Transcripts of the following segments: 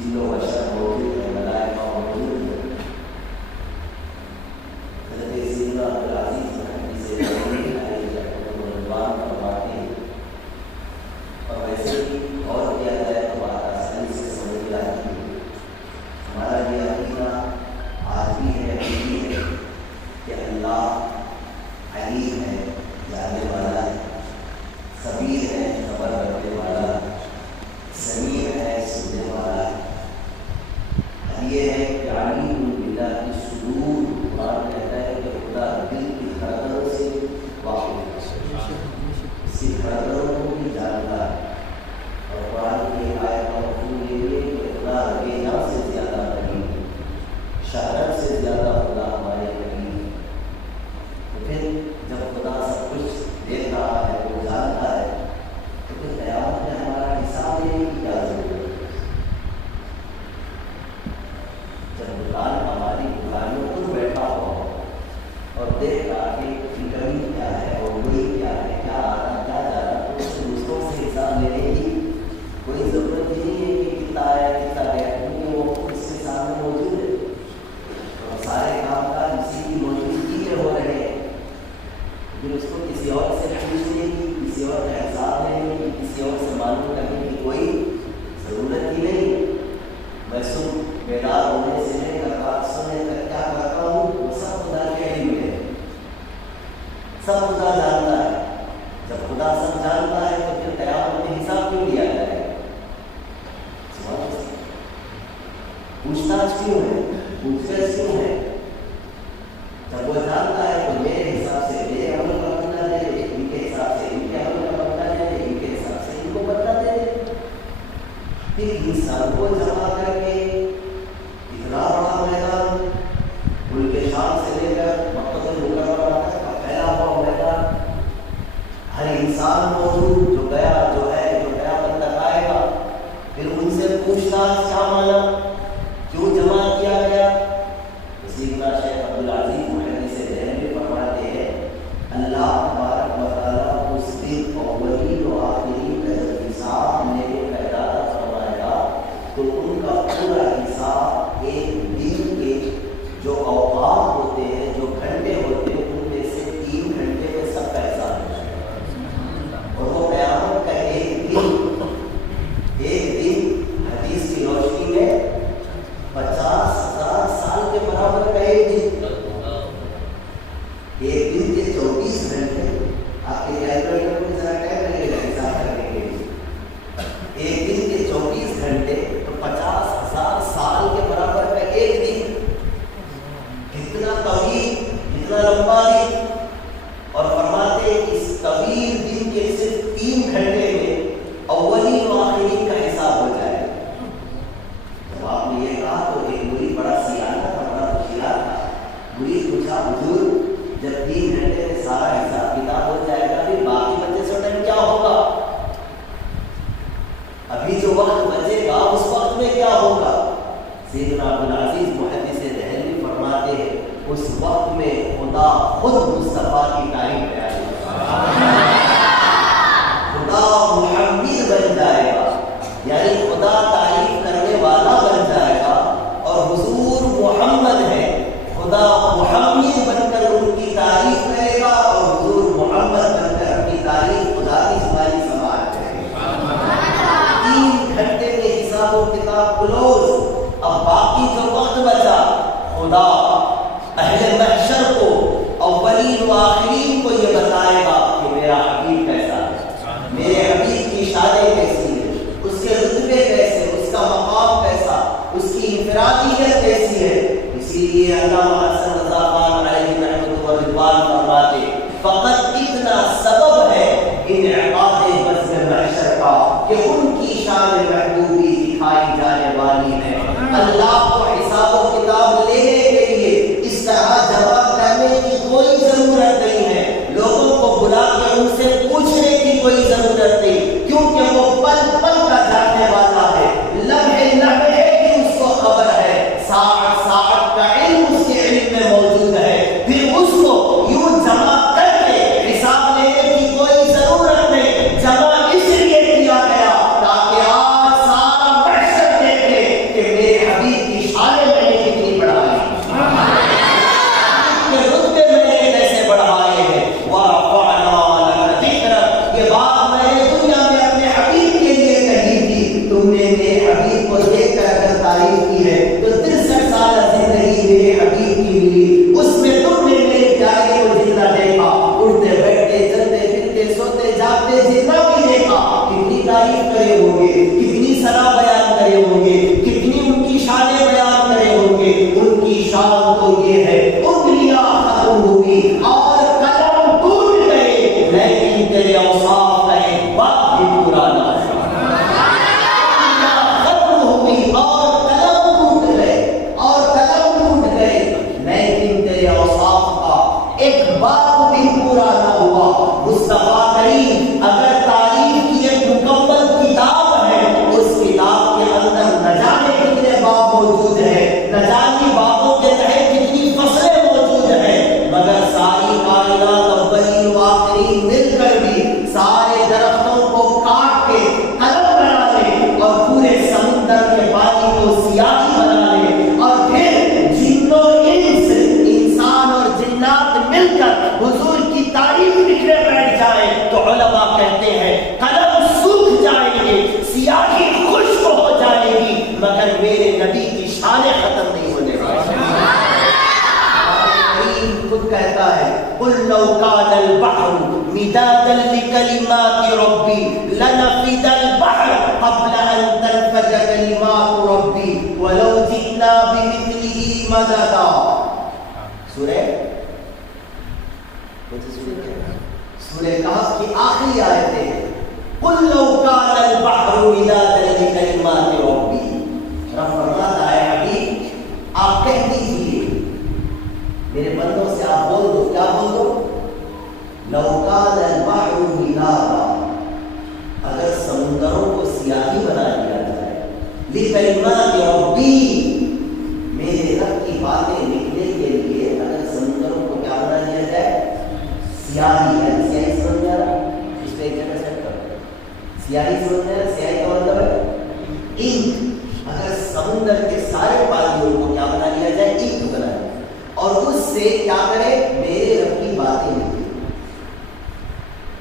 جن و بشر موجود ہے، ملائکہ موجود ہے. حضرت سیدنا عبدالعزیز محدث دہلوی علیہ رضوان فرماتے ہیں، اور ویسے ہی اور کیا جائے تو بات آسانی سے سمجھ میں آتی ہے. ہمارا یہ عقیدہ آج بھی ہے، ابھی ہے کہ اللہ علیم ہے، جاننے والا ہے، خبیر ہے، خبر رکھنے والا ہے، سمیع ہے، سننے والا ہے. یہ ہے کہ علیم باللہ کی صدور. قرآن کہتا ہے کہ خدا دل کی دھڑکنوں سے واقف ہے، اس کی دھڑکنوں کو بھی جانتا ہے. اور قرآن کی آیت کا مفہوم یہ ہے کہ خدا بینا سے زیادہ قریب ہے، شہرت سے زیادہ خدا ہمارے قریب ہے. تو پھر جب خدا سب کچھ دیکھ رہا ہے، وہ جانتا ہے، تو پھر قیامت میں ہمارا حساب لینے کی کیا ضرورت ہے؟ جب دکان ہماری دکانوں پر بیٹھا ہوا ہو اور دیکھ رہا کہ انکمنگ کیا ہے اور گوئنگ کیا ہے، کیا آ رہا کیا جا رہا، تو اس دوسروں سے حساب لینے کی کوئی ضرورت ہی نہیں ہے کہ کتنا آیا کتنا گیا، کیونکہ وہ اس کے سامنے موجود ہے اور سارے کام کاج اسی کی موجودگی میں ہو رہے ہیں. پھر اس کو کسی اور سے پوچھنے کی، کسی اور کا حساب لینے کی، کسی اور سے معلوم کرنے کی کوئی ضرورت ہی نہیں. میں صبح بیدار ہونے سے لے کر رات سونے تک کیا کرتا ہوں وہ سب خدا کے علم میں ہے، سب خدا جانتا ہے. جب خدا سب جانتا ہے تو پھر قیامت میں حساب کیوں لیا جائے؟ پوچھ تاچھ کیوں ہے؟ پوچھ گچھ کیوں ہے؟ جب وہ جانتا ہے تو میرے حساب سے میرے عمل کا بدلہ دے دے، ان کے حساب سے ان کے عمل کا بدلہ دے دے، ان کے حساب سے ان کو بدلہ دے دے. پھر انسان کو جمع کر کے اتنا بڑا میدان، ملک شام سے لے کر مکہ المکرمہ تک کا پھیلا ہوا میدان، ہر انسان موجود جو گیا جو ہے جو قیامت تک آئے گا. پھر ان سے پوچھنا کیا مانا، کیوں جمع کیا گیا؟ سیدنا شیخ عبدالعزیز محدث دہلوی فرماتے ہیں اللہ تبارک و تعالیٰ اس دن اولین و آخرین کا جب حساب میرے پیدا فرمائے گا تو ان کا پورا حساب ایک دن کے جو اوقات ہوتے ہیں، جو گھنٹے ہوتے ہیں، ان میں سے 3 گھنٹے میں سب کا حساب ہو جائے گا. اور وہ قیامت کا ایک دن حدیث کی روشنی میں 50,000 سال کے برابر کا ایک دن کے 24 گھنٹے. آپ کے کیلکولیٹر میں ذرا ٹائم لگے گا حساب کرنے کے لیے. ایک دن کے 24 گھنٹے تو 50,000 سال کے برابر کا ایک دن. کتنا طویل، کتنا لمبا دن. اور فرماتے ہیں اس طویل دن کے صرف 3 گھنٹے میں اولین و آخرین کا حساب ہو جائے گا. جب آپ نے یہ کہا تو ایک مرید بڑا سیاح تھا، بڑا ہوشیار تھا. مرید پوچھا حضور جب 3 گھنٹے میں سارا حساب کتاب ہو جائے گا پھر باقی بچے سے ٹائم کیا ہوگا؟ ابھی جو وقت بچے گا اس وقت میں کیا ہوگا؟ سیدنا عبدالعزیز محدث دہلوی فرماتے ہیں اس وقت میں خدا خود مصطفیٰ کی تعریف بیان کرے گا، خدا محمد بن جائے گا، یعنی خدا تعریف کرنے والا بن جائے گا. اور حضور محمد ہے، خدا محمد بن کر ان کی تعریف کرے گا اور حضور محمد بن کر اپنی تعریف خدا کی زبانی سماعت کرے گا. 3 گھنٹے میں حساب و کتاب کلوز. اب باقی جو وقت بچا خدا اہل محشر کو، اولین و آخرین کو یہ بتائے گا کہ میرا حبیب کیسا ہے، میرے حبیب کی شانیں کیسی ہے، اس کے رتبے کیسے، اس کا مقام کیسا، اس کی انفرادیت کیسی ہے. اسی لیے علامہ حسن رضا خان علیہ رحمۃ و رضوان فرماتے فقط اتنا سبب ہے انعقاد بزم محشر کا کہ ان کی شان محبوبی دکھائی جانے والی ہے. اللہ کو حساب و کتاب لینے کے لیے اس طرح جواب کرنے کی کوئی ضرورت نہیں ہے، لوگوں کو بلا کے ان سے پوچھنے کی کوئی ضرورت نہیں، کیونکہ وہ پل پل کا جاننے والا ہے، لمحے لمحے کی اس کو خبر ہے، ساعت ساعت کا علم اس کے علم میں موجود ہے. پھر اس کو یوں جمع کر کے حساب لینے کی کوئی ضرورت نہیں. جمع اس لیے کیا گیا تاکہ آج سارا محشر دیکھے کہ یہ بات میں نے دنیا میں اپنے حبیب کے لیے کہی تھی، تم نے میرے حبیب کو دیکھ کر اگر تعریف کی ہے تو 63 سالہ زندگی میرے حبیب کی ملی، اس میں تم نے میرے پیارے کو زندہ دیکھا، اٹھتے بیٹھتے چلتے پھرتے سوتے جاگتے زندہ بھی دیکھا، کتنی تعریف کرے ہوں گے، کتنی ثنا بیان کرے ہوں گے، کتنی ان کی شانیں بیان کرے ہوں گے۔ ان کی شان تو یہ ہے انگلیاں ختم ہوئی اور قلم ٹوٹ گئے، لیکن تیرے اوصاف کا ایک بات بھی پورا نہ ہوا۔ انگلیاں ختم ہوئی اور قلم ٹوٹ گئے، لیکن تیرے اوصاف کا ایک بات بھی پورا نہ ہوا۔ مصطفیٰ کریم اگر تعریف کی ایک مکمل کتاب ہے، اس کتاب کے اندر نہ جانے کتنے باب موجود ہیں، نہ جانے بابوں کے تحت کتنی فصلیں موجود ہیں، مگر ساری کائنات اولین و آخرین مل کر بھی سارے درختوں کو کاٹ کے قلم بنا لے اور پورے سمندر کے پانی کو سیاہی بنا لے، اور پھر جن و انس، انسان اور جنات مل کر حضور کی تعریف لکھنے بیٹھ جائیں تو علماء کہتے ہیں قلم سوکھ جائیں گے، سیاہی خشک ہو جائے گی، مگر میرے نبی کی شانیں ختم نہیں ہونے والی۔ خود کہتا ہے قل لو كان البحر مدادا لكلمات ربي لنفد البحر قبل ان تنفد كلمات ربي ولو جئنا بمثله مددا۔ سورہ سورہ کہف کی آخری آیتیں ہیں، قل لو كان البحر مدادا لكلمات ربي۔ رب فرماتا ہے حبیب آپ کہہ دیجیے میرے بندوں سے، آپ بول دو، کیا بول دو؟ لو كان البحر مدادا، اگر سمندروں کو سیاہی بنا دیا جائے، لکلمات ربی، میرے رب کی باتیں لکھنے کے لیے اگر سمندروں کو کیا بنا دیا جائے؟ سیاہی ہے۔ سیاہی سمجھ آ رہا؟ اس پہ ایک جگہ سیٹ کرو، سیاہی سمجھ آ رہا؟ سیاہی کا مطلب ہے انک، اگر سمندر کے سارے پانیوں کو کیا بنا دیا جائے؟ انک بنا دیا، اور اس سے کیا کرے؟ میرے رب کی باتیں لکھے۔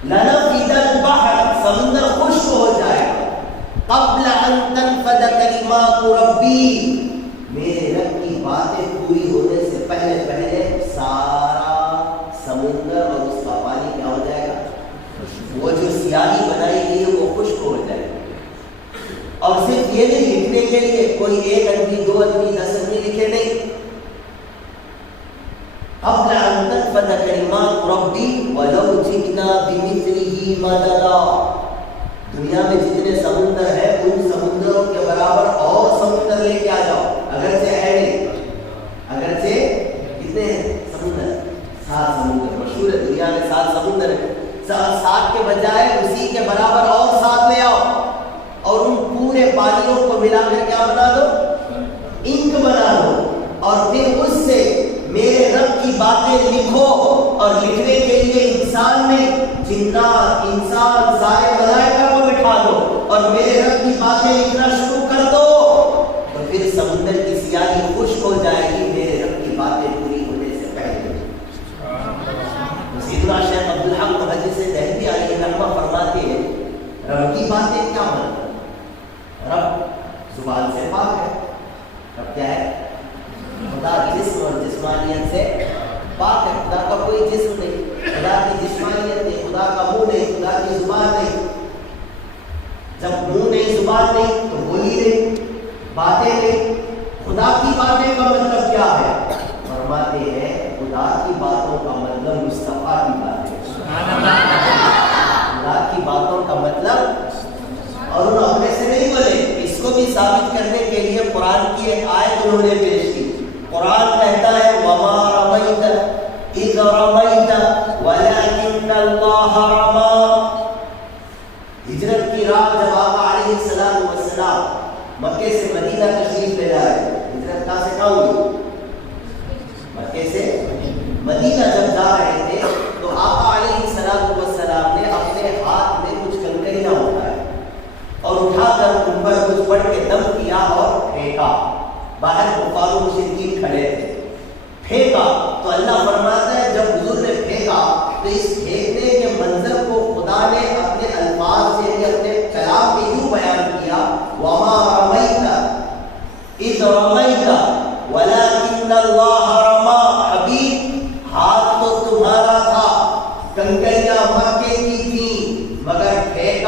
لنفد البحر، سمندر خشک ہو جائے گا، قبل ان تنفد کلمات ربی، میرے رب کی باتیں پوری ہونے سے پہلے سارا سمندر اور اس کا پانی کیا ہو جائے گا؟ وہ جو سیاہی بنائی گئی ہے وہ خشک ہو جائے گا۔ اور صرف یہ نہیں، لکھنے کے لیے کوئی ایک آدمی، دو آدمی، 10 آدمی لکھے نہیں، قبل ان تنفد کلمات ربی ولو جئنا بمثله مددا۔ دنیا میں جتنے سمندر ہیں ان سمندروں کے برابر اور سمندر لے کے آ جاؤ، اگرچہ ہے نہیں، اگرچہ کتنے سمندر؟ 7 سمندر، مشہور ہے دنیا میں 7 سمندر ہیں، 7 کے بجائے اسی کے برابر اور 7 لے آؤ، اور ان پورے پانیوں کو ملا کر کیا بنا دو؟ انک بنا دو، اور پھر اس سے میرے رب کی باتیں لکھو، اور لکھنے کے لیے انسان میں جنات، انسان، سارے ملائکہ کو بٹھا دو اور میرے رب کی باتیں لکھنا شروع کر دو، تو پھر سمندر کی سیاہی خشک ہو جائے گی میرے رب کی باتیں پوری ہونے سے پہلے۔ سیدنا شیخ عبدالحق محدث دہلوی علیہ رحمہ فرماتے ہیں رب کی باتیں کیا مطلب؟ رب زبان سے پاک ہے، رب کیا ہے؟ خدا جسم اور جسمانیت سے پاک ہے، خدا کا کوئی جسم نہیں، خدا کی جسمانیت نہیں، خدا کا منہ نہیں، خدا کی زبان نہیں۔ جب منہ نہیں، زبان نہیں تو بولی نہیں، باتیں نہیں۔ خدا کی باتیں کا مطلب کیا ہے؟ فرماتے ہیں خدا کی باتوں کا مطلب مصطفیٰ کی باتیں، خدا کی باتوں کا مطلب، اور انہوں اپنے سے نہیں بولے، اس کو بھی ثابت کرنے کے لیے قرآن کی ایک آیت انہوں نے پیش کی۔ قرآن کہتا ہے وَمَا رَمَيْتَ إِذْ رَمَيْتَ وَلَكِنَّ اللَّهَ رَمَى۔ ہجرت کی رات جب آقا علیہ السلام مکے سے مدینہ تشریف لے جا رہے ہیں، ہجرت کہاں سے کہاں ہوئی؟ مکے سے مدینہ جب جا رہے تھے تو آقا علیہ السلام نے اپنے ہاتھ میں کچھ کنکریاں اٹھائے اور اٹھا کر ان پر کچھ پڑھ کے دم کیا اور پھینکا۔ باہر کفار و مشرکین کھڑے تھے، پھینکا تو اللہ فرماتا ہے جب حضور نے پھینکا تو اس پھینکنے کے منظر کو خدا نے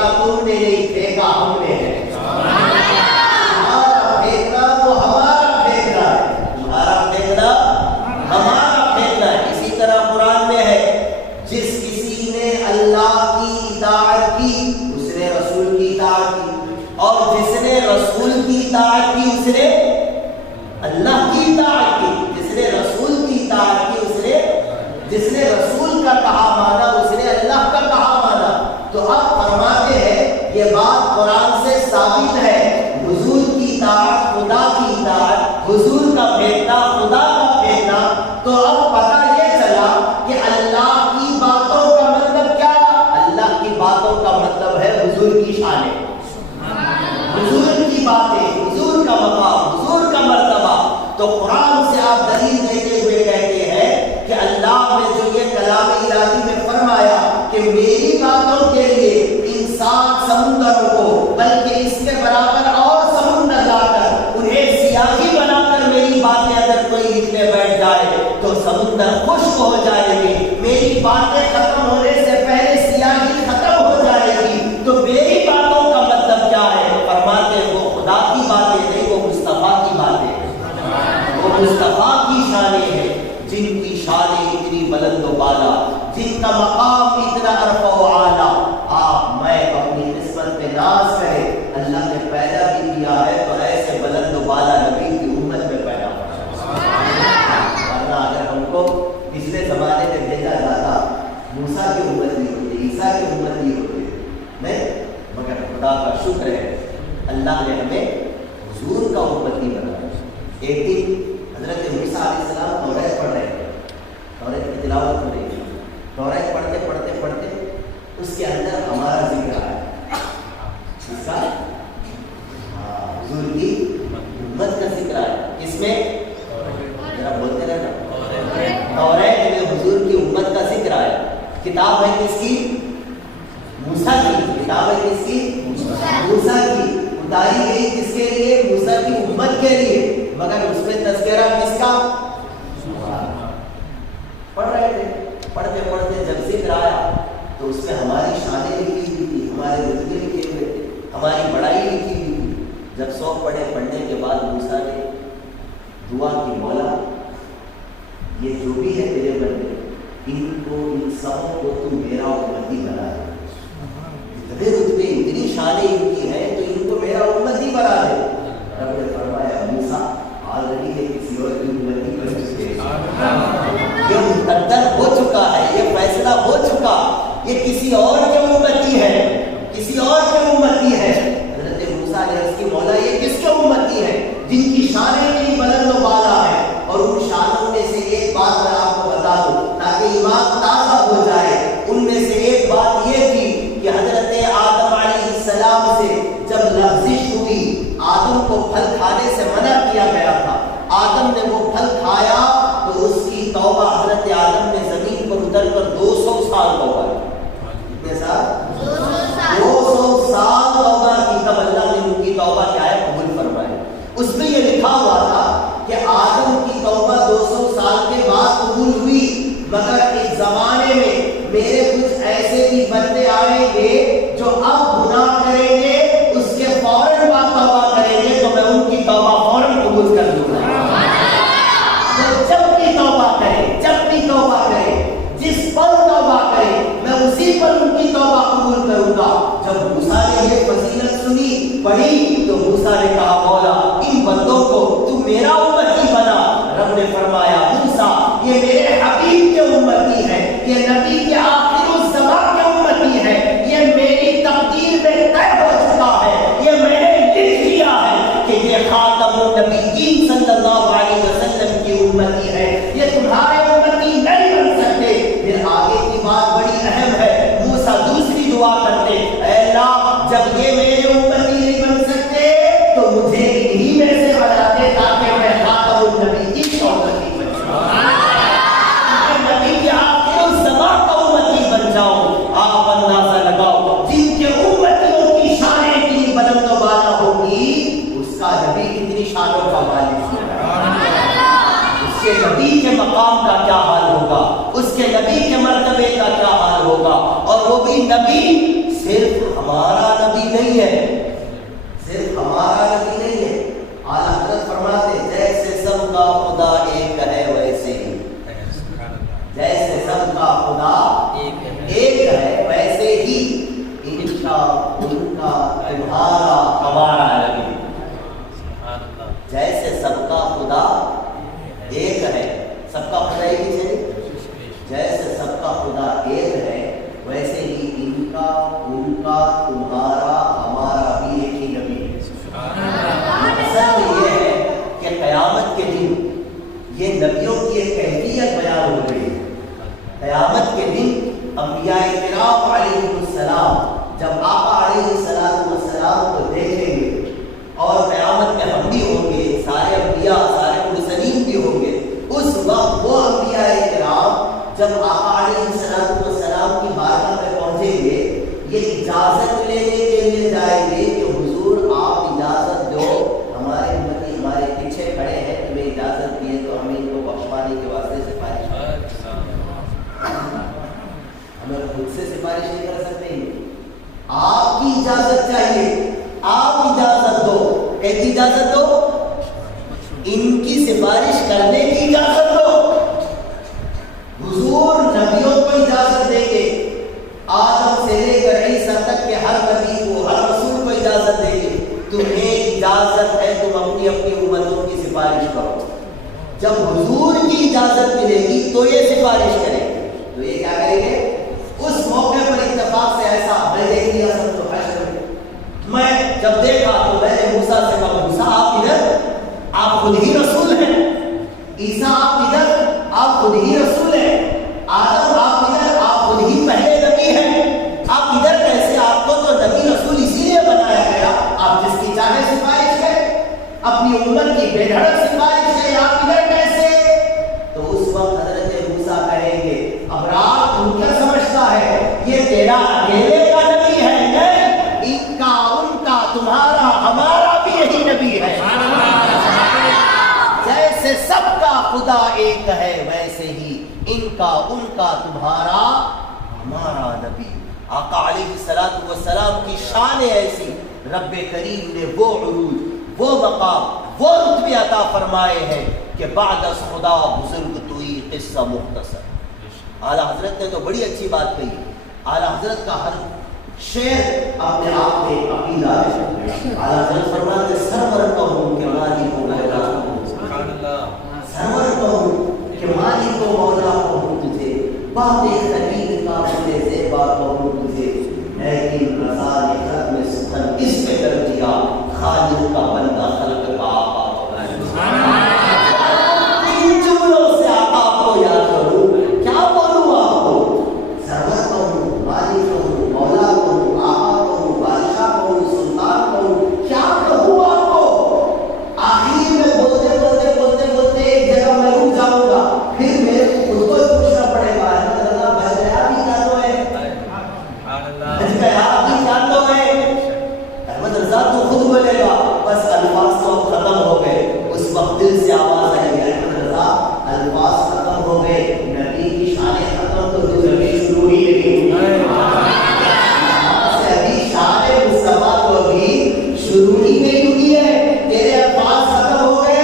پھینکا تم نے نہیں، پھینکا ہم نے ہے. تمہارا پھینکنا تو ہمارا پھینکنا ہے، تمہارا پھینکنا ہمارا پھینکنا ہے. اسی طرح قرآن میں ہے جس کسی نے اللہ کی اطاعت کی اس نے رسول کی اطاعت کی، اور جس نے رسول کی اطاعت کی اس نے اللہ کی اطاعت کی. جس نے رسول کی اطاعت کی اس نے، جس نے رسول کا کہا مانا اس نے اللہ کا کہا مانا. تو اب فرماتے ہیں یہ بات قرآن سے ثابت ہے، حضور کی اطاعت خدا کی اطاعت، حضور کا پھینکنا خدا کا پھینکنا. تو اب پتہ یہ چلا کہ اللہ کی باتوں کا مطلب کیا؟ اللہ کی باتوں کا مطلب ہے حضور کی شانیں، حضور کی باتیں، حضور کا مقام، حضور کا مرتبہ. تو قرآن سے آپ دلیل دیتے ہوئے کہتے ہیں کہ اللہ نے جو یہ کلام الہی میں فرمایا کہ میری باتوں کے لیے انسان سمندروں کو بلکہ اس کے برابر اور سمندر لا کر انہیں سیاہی بنا کر میری باتیں اگر کوئی لکھنے بیٹھ جائے تو سمندر خشک ہو جائے گی. میری باتیں ختم ہونے سے پہلے سیاہی ختم ہو جائے گی. تو میری باتوں کا مطلب کیا ہے؟ فرماتے ہیں وہ خدا کی باتیں نہیں، وہ مصطفیٰ کی باتیں ہیں، وہ مصطفیٰ کی شانیں ہیں جن کی شانیں اتنی بلند و بالا، جن کا مقام اتنا عرفہ و اعلیٰ. آپ میں اپنی قسمت پہ ناز کرے اللہ نے پیدا بھی کیا ہے تو ایسے بلند و بالا نبی کی امت میں پیدا ہوا. ورنہ اگر ہم کو پچھلے زمانے میں بھیجا جاتا موسیٰ کی امت نہیں ہوتی، عیسیٰ کی امت نہیں ہوتی نہیں، مگر خدا کا شکر ہے اللہ نے ہمیں حضور کا امتی بنایا. ایک دن حضرت موسیٰ علیہ السلام توریت پڑھ رہے تھے، توریت کی تلاوت ہو رہی تھی. توریت پڑھتے پڑھتے پڑھتے اس کے اندر ہمارا ذکر آیا، اس کا حضور کی امت کا ذکر آیا. اس میں ذرا بولتے رہنا، توریت میں حضور کی امت کا ذکر آیا. کتاب ہے کس کی؟ موسیٰ کی. کتاب ہے کس کی؟ موسیٰ کی. اتاری گئی کس کے لیے؟ موسیٰ کی امت کے لیے. مگر اس میں تذکرہ کس کا؟ پڑھ رہے تھے، پڑھتے پڑھتے جب ذکر آیا تو اس میں ہماری شانیں لکھی ہوئی تھی، ہمارے رتبے لکھے ہوئے تھے، ہماری بڑائی لکھی ہوئی تھی. جب سو پڑھنے کے بعد موسیٰ نے دعا کی، مولا یہ جو بھی ہے تیرے بندے ان کو، ان سبوں کو تو میرا امتی بنا دے. اتنے رتبے اتنی شانیں ان کی ہیں تو ان کو میرا امتی بنا دے. رب نے فرمایا موسیٰ آلریڈی یہ کسی اور کی امتی بن چکے ہیں، یہ مقدر ہو چکا ہے، یہ فیصلہ ہو چکا، یہ کسی اور کے امتی ہے، کسی اور کے امتی ہے. حضرت موسیٰ نے عرض کی مولا یہ کس کے امتی ہے جن کی شانیں اتنی بلند و بالا ہے؟ اور ان شانوں میں سے ایک بات میں آپ کو بتا دوں تاکہ ایمان تازہ ہو جائے. ان میں سے ایک بات یہ تھی کہ حضرت آدم علیہ السلام سے جب لغزش ہوئی، آدم کو پھل کھانے سے منع کیا گیا تھا، آدم نے وہ پھل کھایا تو اس کی توبہ حضرت آدم نے زمین پر اتر کر 200 سال توبہ کی. کتنے سال؟ 200 سال توبہ کی. تب اللہ نے ان کی توبہ کیا ہے قبول فرمائی. اس میں یہ لکھا ہوا تھا کہ آدم کی توبہ 200 سال کے بعد قبول ہوئی، مگر اس زمانے میں میرے کچھ ایسے بھی بندے آئیں گے جو اب گناہ کریں گے، اس کے فوراً بعد توبہ کریں گے تو میں ان کی توبہ فوراً قبول کر دوں گا. تو جب بھی توبہ کرے، جب بھی توبہ کرے، جس پل توبہ کرے میں اسی پر ان کی توبہ قبول کروں گا. جب موسیٰ نے یہ فضیلت سنی پڑھی تو موسیٰ نے کہا مولا ان بندوں کو تو میرا امتی بنا. رب نے فرمایا موسیٰ یہ میرے حبیب کے امتی ہے، یہ نبی کے آخر الزمان کے امتی ہے، یہ میری تقدیر میں طے ہو چکا ہے، یہ میں نے لکھ لیا ہے کہ یہ خاتم النبیین صلی اللہ علیہ وسلم کی امتی ہے، یہ تمہارے امتی نہیں بن سکتے. پھر آگے کی بات بڑی اہم ہے. موسیٰ دوسری دعا کرتے، اے اللہ جب یہ میرے امتی نہیں بن سکتے تو مجھے انہی میں سے بنا دے تاکہ میں خاتم النبیین کی امتی بن جاؤں، نبی کے آخر الزمان کا امتی بن جاؤں. آپ اندازہ لگاؤ جن کے امتیوں کی شانیں اتنی بلند و بالا ہوگی اس کا نبی کتنی شانوں کا مالک ہوگا، اس کے نبی کے مقام کا کیا حال ہوگا، اس کے نبی کے مرتبے کا کیا حال ہوگا. اور وہ بھی نبی صرف ہمارا نبی نہیں ہے، صرف ہمارا نبی نہیں ہے، اعلیٰ حضرت فرماتے جیسے سب کا خدا ایک ہے ویسے ہی، جیسے سب کا خدا ایک ہے ویسے ہی ان کا ان کا تمہارا ہمارا نبی، جیسے سب کا خدا ایک ہے، سب کا خدا ایک ہی ہے، جیسے سب کا خدا ایک ہے ویسے ہی ان کا تمہارا ہمارا بھی ایک ہی نبی ہے۔ اصل میں یہ ہے کہ قیامت کے دن یہ نبیوں کی ایک کیفیت بیان ہو گئی ہے۔ قیامت کے دن انبیاء کرام علیہ السلام جب آقا علیہ السلام کو دیکھیں گے اور قیامت میں ہم بھی ہوں گے، سارے انبیاء سارے مرسلین بھی ہوں گے، اس وقت وہ انبیاء کرام جب آقا علیہ السلام کی بارگاہ میں پہنچیں گے، یہ اجازت لینے کے لیے جائیں گے کہ حضور آپ اجازت دو، ہمارے امتی ہمارے پیچھے کھڑے ہیں، تمہیں اجازت دیے تو ہمیں ان کو بخشوانے کے واسطے سفارش ہمیں خود سے سفارش نہیں کر سکتے، آپ کی اجازت چاہیے، آپ اجازت دو، ایک اجازت دو، ان کی سفارش کرنے کی اجازت دو۔ حضور نبیوں کو اجازت دیں گے، آدم سے لے کر عیسیٰ تک کے ہر نبی کو ہر رسول کو اجازت دیں گے، تمہیں اجازت ہے تم اپنی امتوں کی سفارش کرو۔ جب حضور کی اجازت ملے گی تو یہ سفارش کریں گے، تو یہ کیا کریں گے؟ اس موقع پر اتفاق سے ایسا میں دیکھ لیا سب تو حشر میں جب دیکھا تو میں نے موسیٰ سے کہا موسیٰ آپ ادھر، آپ خود ہی رسول ہیں، عیسیٰ آپ ادھر، آپ خود ہی رسول ہیں، آدم آپ ادھر، آپ خود ہی پہلے نبی ہیں، آپ ادھر کیسے؟ آپ کو تو نبی رسول اسی لیے بنایا گیا، آپ جس کی چاہے سفارش کریں، اپنی امت کی بے دھڑک سفارش ہے، آپ ادھر کیسے؟ تو اس وقت حضرت موسیٰ کہیں گے ابرار تم کیا سمجھتا ہے یہ تیرا اکیلے کا نبی ہے؟ نہیں، ان کا ان کا تمہارا ہمارا بھی یہی نبی ہے۔ جیسے سب کا خدا ایک ہے ویسے ہی ان کا تمہارا ہمارا نبی۔ آقا علیہ السلام کی شان ایسی، رب کریم نے وہ عروج، وہ مقام، وہ رتبے عطا فرمائے ہیں کہ بعد از خدا بزرگ توئی قصہ مختصر۔ اعلیٰ حضرت نے تو بڑی اچھی بات کہی، اعلیٰ حضرت کا ہر شعر اپنے آپ میں عقیدہ ہے۔ اعلیٰ حضرت فرماتے سرور کہوں کہ مالی کو مولا کہوں، سرور کہوں کہ مالی کو مولا کہوں تجھے، بات خلید کا مجھے زیبا کہوں تجھے، لیکن رضا نے ختم سخن اس پہ کر دیا، خالق کا بندہ خلق کا آقا ہوگا۔ ان جملوں سے آقا کو یاد کروں، کیا بولوں آپ کو؟ سرور کہوں، مالی کہوں، مولا کہوں، آقا کہوں، بادشاہ کہوں، سلطان کہوں، کیا کہوں آپ کو؟ آخر میں بولتے بولتے بولتے بولتے ایک جگہ میں رک جاؤں گا، پھر میرے خود کو پوچھنا پڑے گا احمد رضا بچ گیا بھی کیا تو ہے، بچ گیا بھی کیا تو ہے؟ احمد رضا تو خود بولے گا بس الفاظ تو ختم ہو گئے، اس وقت دل سے آواز آئے گی احمد رضا الفاظ ختم ہو گئے، نبی کی شانیں ختم تو ابھی شروع ہی نہیں ہوئی، ابھی شان مصطفیٰ تو ابھی شروع ہی نہیں ہوئی ہے، تیرے الفاظ ختم ہو گئے،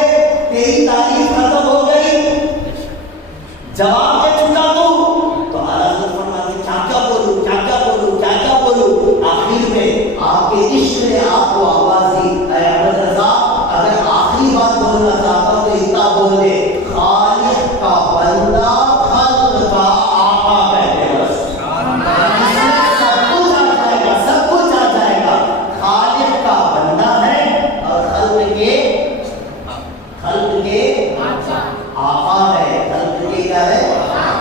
تیری تعریف ختم ہو گئی، جواب دے چکا تو اعلیٰ حضرت فرماتے کیا کیا بولوں، کیا کیا بولوں، کیا کیا بولوں؟ آخر میں آپ کے عشق نے آپ کو آواز دی، اے احمد رضا اگر آخری بات بولنا چاہتا تو اتنا بول دے، خالق کا بندہ خلق کا آقا کہتے بس، سب کچھ آ جائے گا، خالق کا بندہ ہے اور خلق کے آقا ہے، خلق کے کیا ہے؟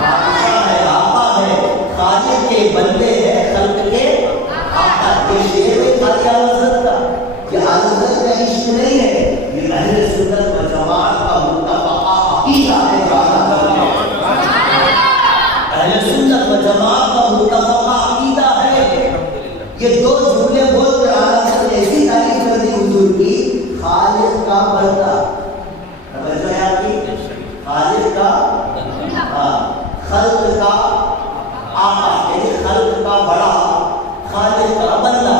بادشاہ ہے، آقا ہے، خالق کے بندے ہیں، خلق کے آقا۔ یہ شعر ہے خالی اعلیٰ حضرت کا، یہ اعلیٰ حضرت کا عشق نہیں ہے، یہ اہل سنت و جماعت کا متفقہ عقیدہ ہے۔ اہل سنت و جماعت کا متفقہ عقیدہ ہے۔ یہ دو جملے بول کر اعلیٰ حضرت نے ایسی تعریف کر دی حضور کی، خالق کا بندہ، توجہ ہے آپ کی، خالق کا خلق کا آقا، یعنی خلق کا بڑا، خالق کا بندہ،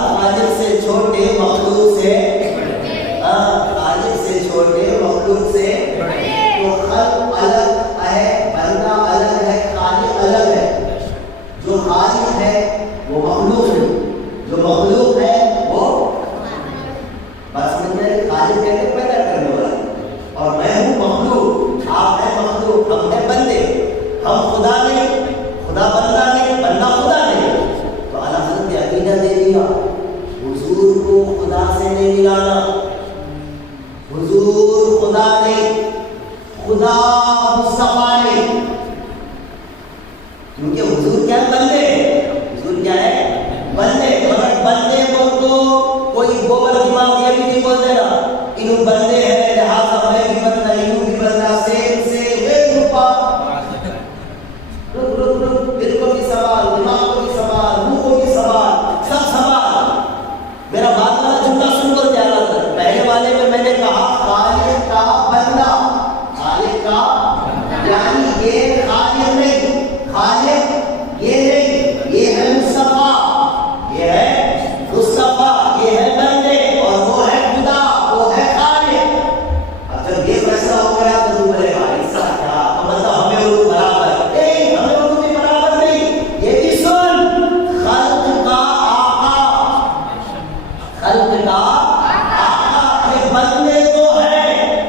چھوٹے مخلوق سے تو خلق الگ ہے، بندہ الگ ہے، خالق الگ ہے. جو خالق ہے وہ مخلوق ہے، جو مخلوق ہے وہ بس میں خالق کہتے پیدا کرنے والا، اور میں ہوں مخلوق، آپ ہیں مخلوق، ہم ہیں بندے. ہم خدا نہیں، خدا بندہ نہیں، بندہ خدا نہیں. تو اعلیٰ حضرت نے عقیدہ دے دیا حضور کو خدا سے نہیں ملانا. حضور خدا نہیں، خدا مصطفیٰ نہیں. کیونکہ حضور کیا بندے ہیں، حضور کیا ہے بندے. مگر بندے کو تو کوئی گوبر دماغ یہ بھی نہیں بول دے گا انہوں بندے ہیں لہٰذا میں بھی بندہ، انہوں بھی بندہ، سیم روپا. دل کو بھی سوال، دماغ کو بھی سوال، منہ کو بھی سوال، سب سوال. میرا بات والا جملہ سن کر جانا تھا پہلے والے میں نے کہا خالق کا بندہ، خالق کا یعنی یہ خالق نہیں، خالق یہ نہیں، یہ ہے مصطفیٰ، یہ ہے مصطفیٰ، یہ ہے بندے، اور وہ ہے خدا، وہ ہے خالق. اب جب یہ فیصلہ ہو گیا تو تو بولے گا اس کا کیا مطلب ہمیں اردو برابر نہیں، ہمیں اردو بھی برابر نہیں. یہ بھی سن، خلق کا آقا، خلق کا آقا، یہ بندے تو ہے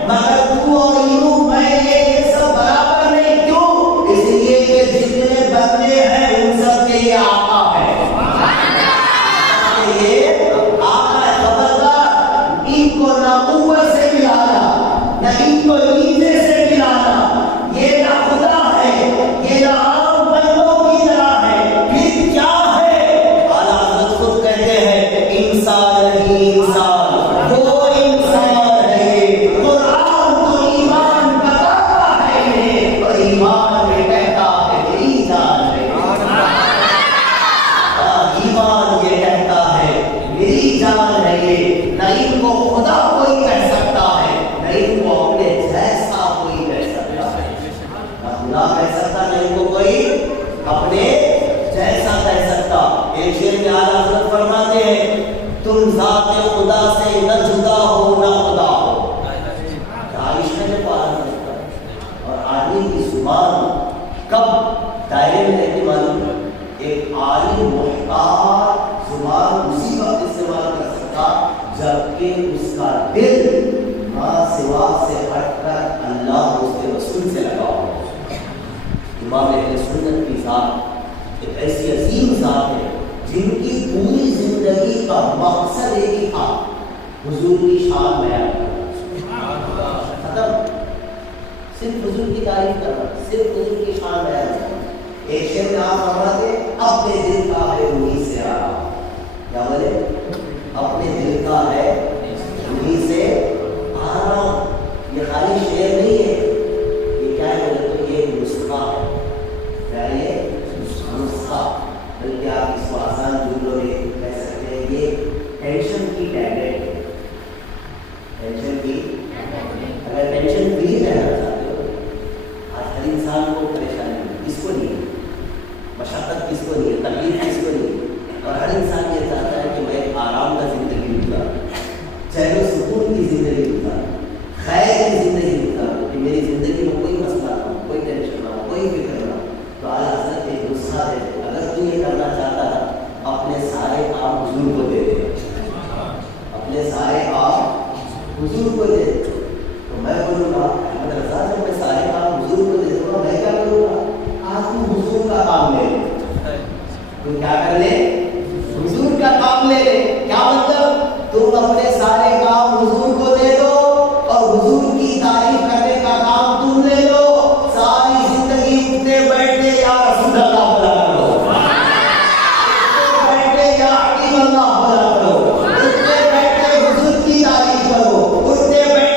مگر تو اور یوں میں یہ سب برابر نہیں. کیوں؟ اس لیے کہ جتنے بندے ہیں ان سب کے یہ آقا ہے، یہ آقا ہے. خبردار ان کو نہ قوت سے ملانا، نہ ان کو نیچے سے ملانا. یہ نہ خدا ہے، یہ نہ عام بندوں کی طرح ہے. پھر کیا ہے؟ اعلیٰ حضرت خود کہتے ہیں انسان نہیں انسان، وہ انسان ہے. قرآن تو ایمان بتاتا ہے، اور ایمان یہ کہتا ہے میری جان ہے. ایمان یہ کہتا ہے میری جان ہے. یہ نہ ان کو خدا کوئی کہہ سکتا ہے، نہ ان کو اپنے جیسا کوئی کہہ سکتا ہے. نہ خدا کہہ سکتا، نہ ان کو کوئی اپنے جیسا کہہ سکتا. ایک شعر میں اعلیٰ حضرت فرماتے ہیں تم ذات خدا سے نہ جدا ہو نہ خدا ہو. داعش میں پارا کرتا ہے، اور آدمی کی زبان کب دائرے میں رہتی معلوم ہے. ایک عالم محتاط زبان اسی وقت استعمال کر سکتا جبکہ اس کا دل ماں سوا سے ہٹ کر اللہ اس کے رسول سے لگا ہو. امام اہل سنت کی ذات ایک ایسی عظیم ذات ہے جن کی پوری زندگی کا مقصد ایک ہی تھا حضور کی شان بیان کرنا. ختم، صرف حضور کی تعریف کرنا، صرف حضور کی شان بیان کرنا. ایک شعر میں آپ فرماتے اپنے دل کا ہے انہی سے آرام. کیا بولے؟ اپنے دل کا ہے انہی سے آرام. یہ خالی شعر نہیں ہے، یہ کیا ہے بولے تو یہ نسخہ ہے. کیا یہ نسخہ؟ بلکہ آپ اس کو آسان جملوں میں کہہ سکتے ہیں یہ ٹینشن کی ٹیبلٹ ہے. ٹینشن کی، اگر ٹینشن فری رہنا چاہتے ہو، آج ہر انسان کو پریشانی کس کو نہیں ہے، مشقت کس کو نہیں ہے، تکلیف کس کو نہیں ہے. اور ہر انسان یہ چاہتا ہے کہ میں ایک آرام کا زندگی گزاروں، چین و سکون کی زندگی گزاروں، خیر کی زندگی گزاروں، کہ میری زندگی میں کوئی مسئلہ نہ ہو، کوئی ٹینشن نہ ہو، کوئی فکر نہ ہو. تو اعلیٰ حضرت ایک نسخہ دیتے اگر تو یہ کرنا چاہتا ہے اپنے سارے کام حضور کو دے دے، اپنے سارے کام حضور کو دے دے. تو میں بولوں گا احمد رضا جب میں سارے کام حضور کو دے دوں گا میں کیا کروں گا؟ آج تو حضور کا کام لے لے. تو کیا کر لے؟ حضور کا کام لے لے. کیا مطلب؟ تم اپنے سارے کام حضور کو دے دو اور حضور کی تعریف کرنے کا کام تم لے لو. ساری زندگی اٹھتے بیٹھتے یا رسول اللہ بولا کرو، اٹھتے بیٹھتے یا حبیب اللہ بولا کرو، اٹھتے بیٹھتے حضور کی تعریف کرو، اٹھتے بیٹھتے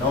9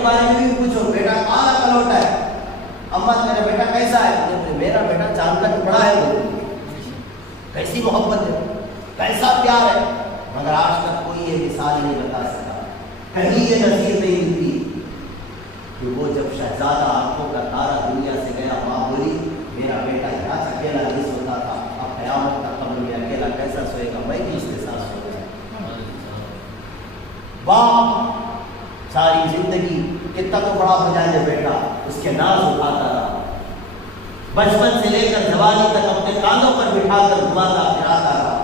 کے بارے میں بھی پوچھو، بیٹا کہاں کا لوٹا ہے، اماں میرا بیٹا کیسا ہے، میرا بیٹا چاند کا ٹکڑا ہے، کیسی محبت ہے، کیسا پیار ہے، مگر آج تک کوئی یہ مثال نہیں بتا سکا، کہیں یہ نصیب نہیں ملتی کہ وہ جب شہزادہ آنکھوں کا تارا دنیا سے گیا، ماں بولی میرا بیٹا یہاں اکیلا نہیں سوتا تھا، اب قیامت تک قبر میں اکیلا کیسا سوئے گا، میں بھی اس کے ساتھ سو گیا۔ باپ ساری زندگی کتنا تو بڑا ہو جائے بیٹا، اس کے ناز اٹھاتا رہا، بچپن سے لے کر جوانی تک اپنے کاندھوں پر بٹھا کر گھماتا پھراتا رہا،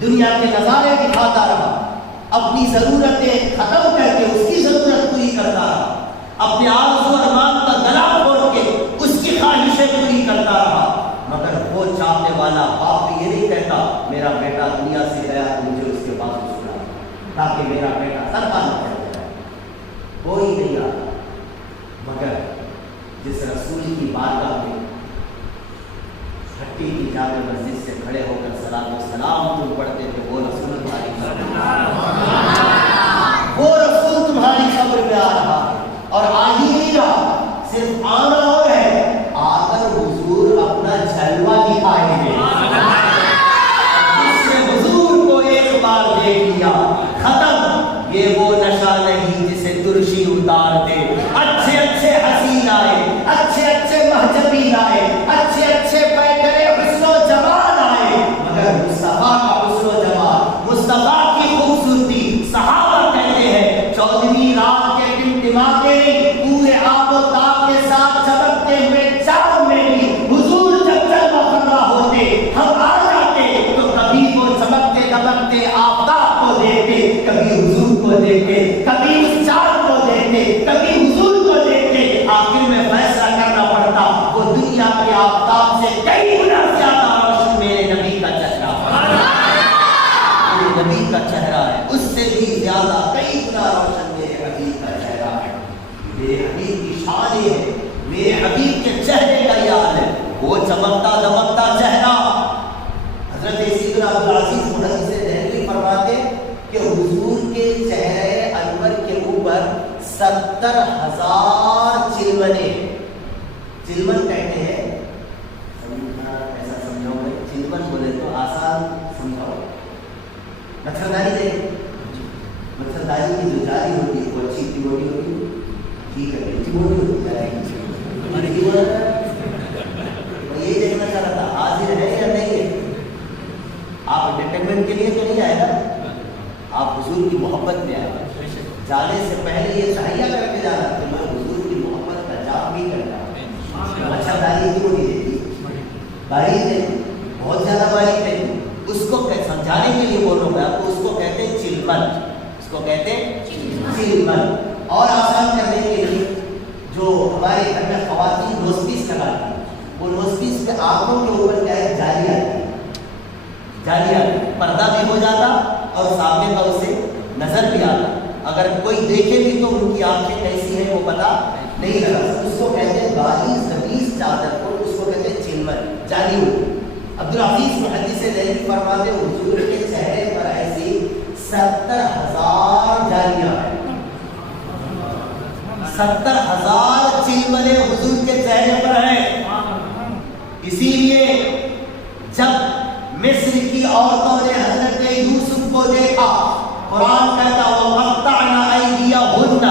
دنیا کے نظارے دکھاتا رہا، اپنی ضرورتیں ختم کر کے اس کی ضرورت پوری کرتا رہا، اپنے آرزو و ارمان کا گلا کھول کے اس کی خواہشیں پوری کرتا رہا، مگر وہ چاہنے والا باپ یہ نہیں کہتا میرا بیٹا دنیا سے گیا تو مجھے اس کے پاس چھوڑا تاکہ میرا بیٹا سرکا نہ پڑ جائے، کوئی نہیں آتا، مگر جس رسول کی بارگاہ میں ہٹی کی جامع مسجد سے کھڑے ہو کر صلاۃ و سلام تم پڑھتے تھے، وہ رسول تمہاری قبر میں آ رہا ہے، اور آ ہی نہیں رہا، صرف آنا اور ہے، آ کر حضور اپنا جلوہ دکھائیں گے، جس نے حضور کو ایک بار دیکھ لیا ختم، یہ وہ نشہ نہیں جسے ترشی اتار دے، اچھے اچھے حسین آئے، اچھے اچھے مہجبین آئے، اچھے اچھے پیکرے حسن و جمال آئے، مگر مصطفیٰ کا حسن و جمال، مصطفیٰ کی خوبصورتی، صحابہ کہتے ہیں 14ویں رات کے ٹمٹماتے نہیں، پورے آب و تاب کے ساتھ چمکتے ہوئے چاند میں بھی حضور جب جلوہ فرما ہوتے، ہم آ جاتے تو کبھی وہ چمکتے دمکتے آفتاب کو دیکھتے، کبھی حضور کو دیکھتے، کبھی اس چاند کو دیکھتے، کبھی حضور کو دیکھتے، آخر میں فیصلہ کرنا پڑتا وہ دنیا کے آفتاب سے کئی گنا زیادہ روشن میرے نبی کا چہرہ، میرے نبی کا چہرہ ہے، اس سے بھی زیادہ کئی گنا روشن میرے حبیب کا چہرہ ہے، میرے حبیب کی شان ہے، میرے حبیب کے چہرے کا یاد ہے، وہ چمکتا دمکتا چہرہ۔ حضرت سیدنا عبدالعزیز محدث دہلوی فرماتے کہ حضور کے چہرے انور کے اوپر 70,000 چلمنے، چلمن کہتے ہیں، ایسا سمجھاؤ گے، چلمن بولے تو آسان سمجھاؤ، مچھرداری دیکھ، مچھرداری کی جو جاری ہوتی ہے وہ اچھی کی موٹی ہوتی ہے، ٹھیک ہے اچھی موٹی ہوتی ہے، یہی دیکھنا چاہ رہا تھا حاضر ہے یا نہیں ہے، آپ انٹرٹینمنٹ کے لیے تو نہیں آئے نا، آپ حضور کی محبت میں آئے، جانے سے پہلے یہ تہیہ کر کے جانا کہ میں حضور کی محبت کا جام بھی کرنا، مچھرداری کی موٹی دیتی، باریک ہے، بہت زیادہ باریک ہے، اس کو سمجھانے کے لیے بول رہا ہوں میں آپ کو، اس کو کہتے ہیں چلمن، اس کو کہتے ہیں چلمن، اور آسان کرنے کے لیے جو ہمارے گھر میں خواتین نوز پیس لگاتی ہیں، وہ نوز پیس کے آنکھوں کے اوپر کیا ہے جالی آتی ہے، جالی آتی، پردہ بھی ہو جاتا اور سامنے کا اسے نظر بھی آتا، اگر کوئی دیکھے بھی تو ان کی آنکھیں کیسی ہیں وہ پتا نہیں لگا، اس کو کہتے ہیں باریک زبیز چادر کو، اس کو کہتے ہیں چلمن، جالی ہوتی۔ عبدالعزیز محدث دہلوی فرماتے حضور کے چہرے پر ایسی 70,000 جالیاں ہیں، 70,000 چلمنے حضور کے چہرے پر ہیں، اسی لیے جب مصر کی عورتوں نے حضرت یوسف کو دیکھا، قرآن کہتا وَقَطَّعْنَا أَيْدِيَهُنَّ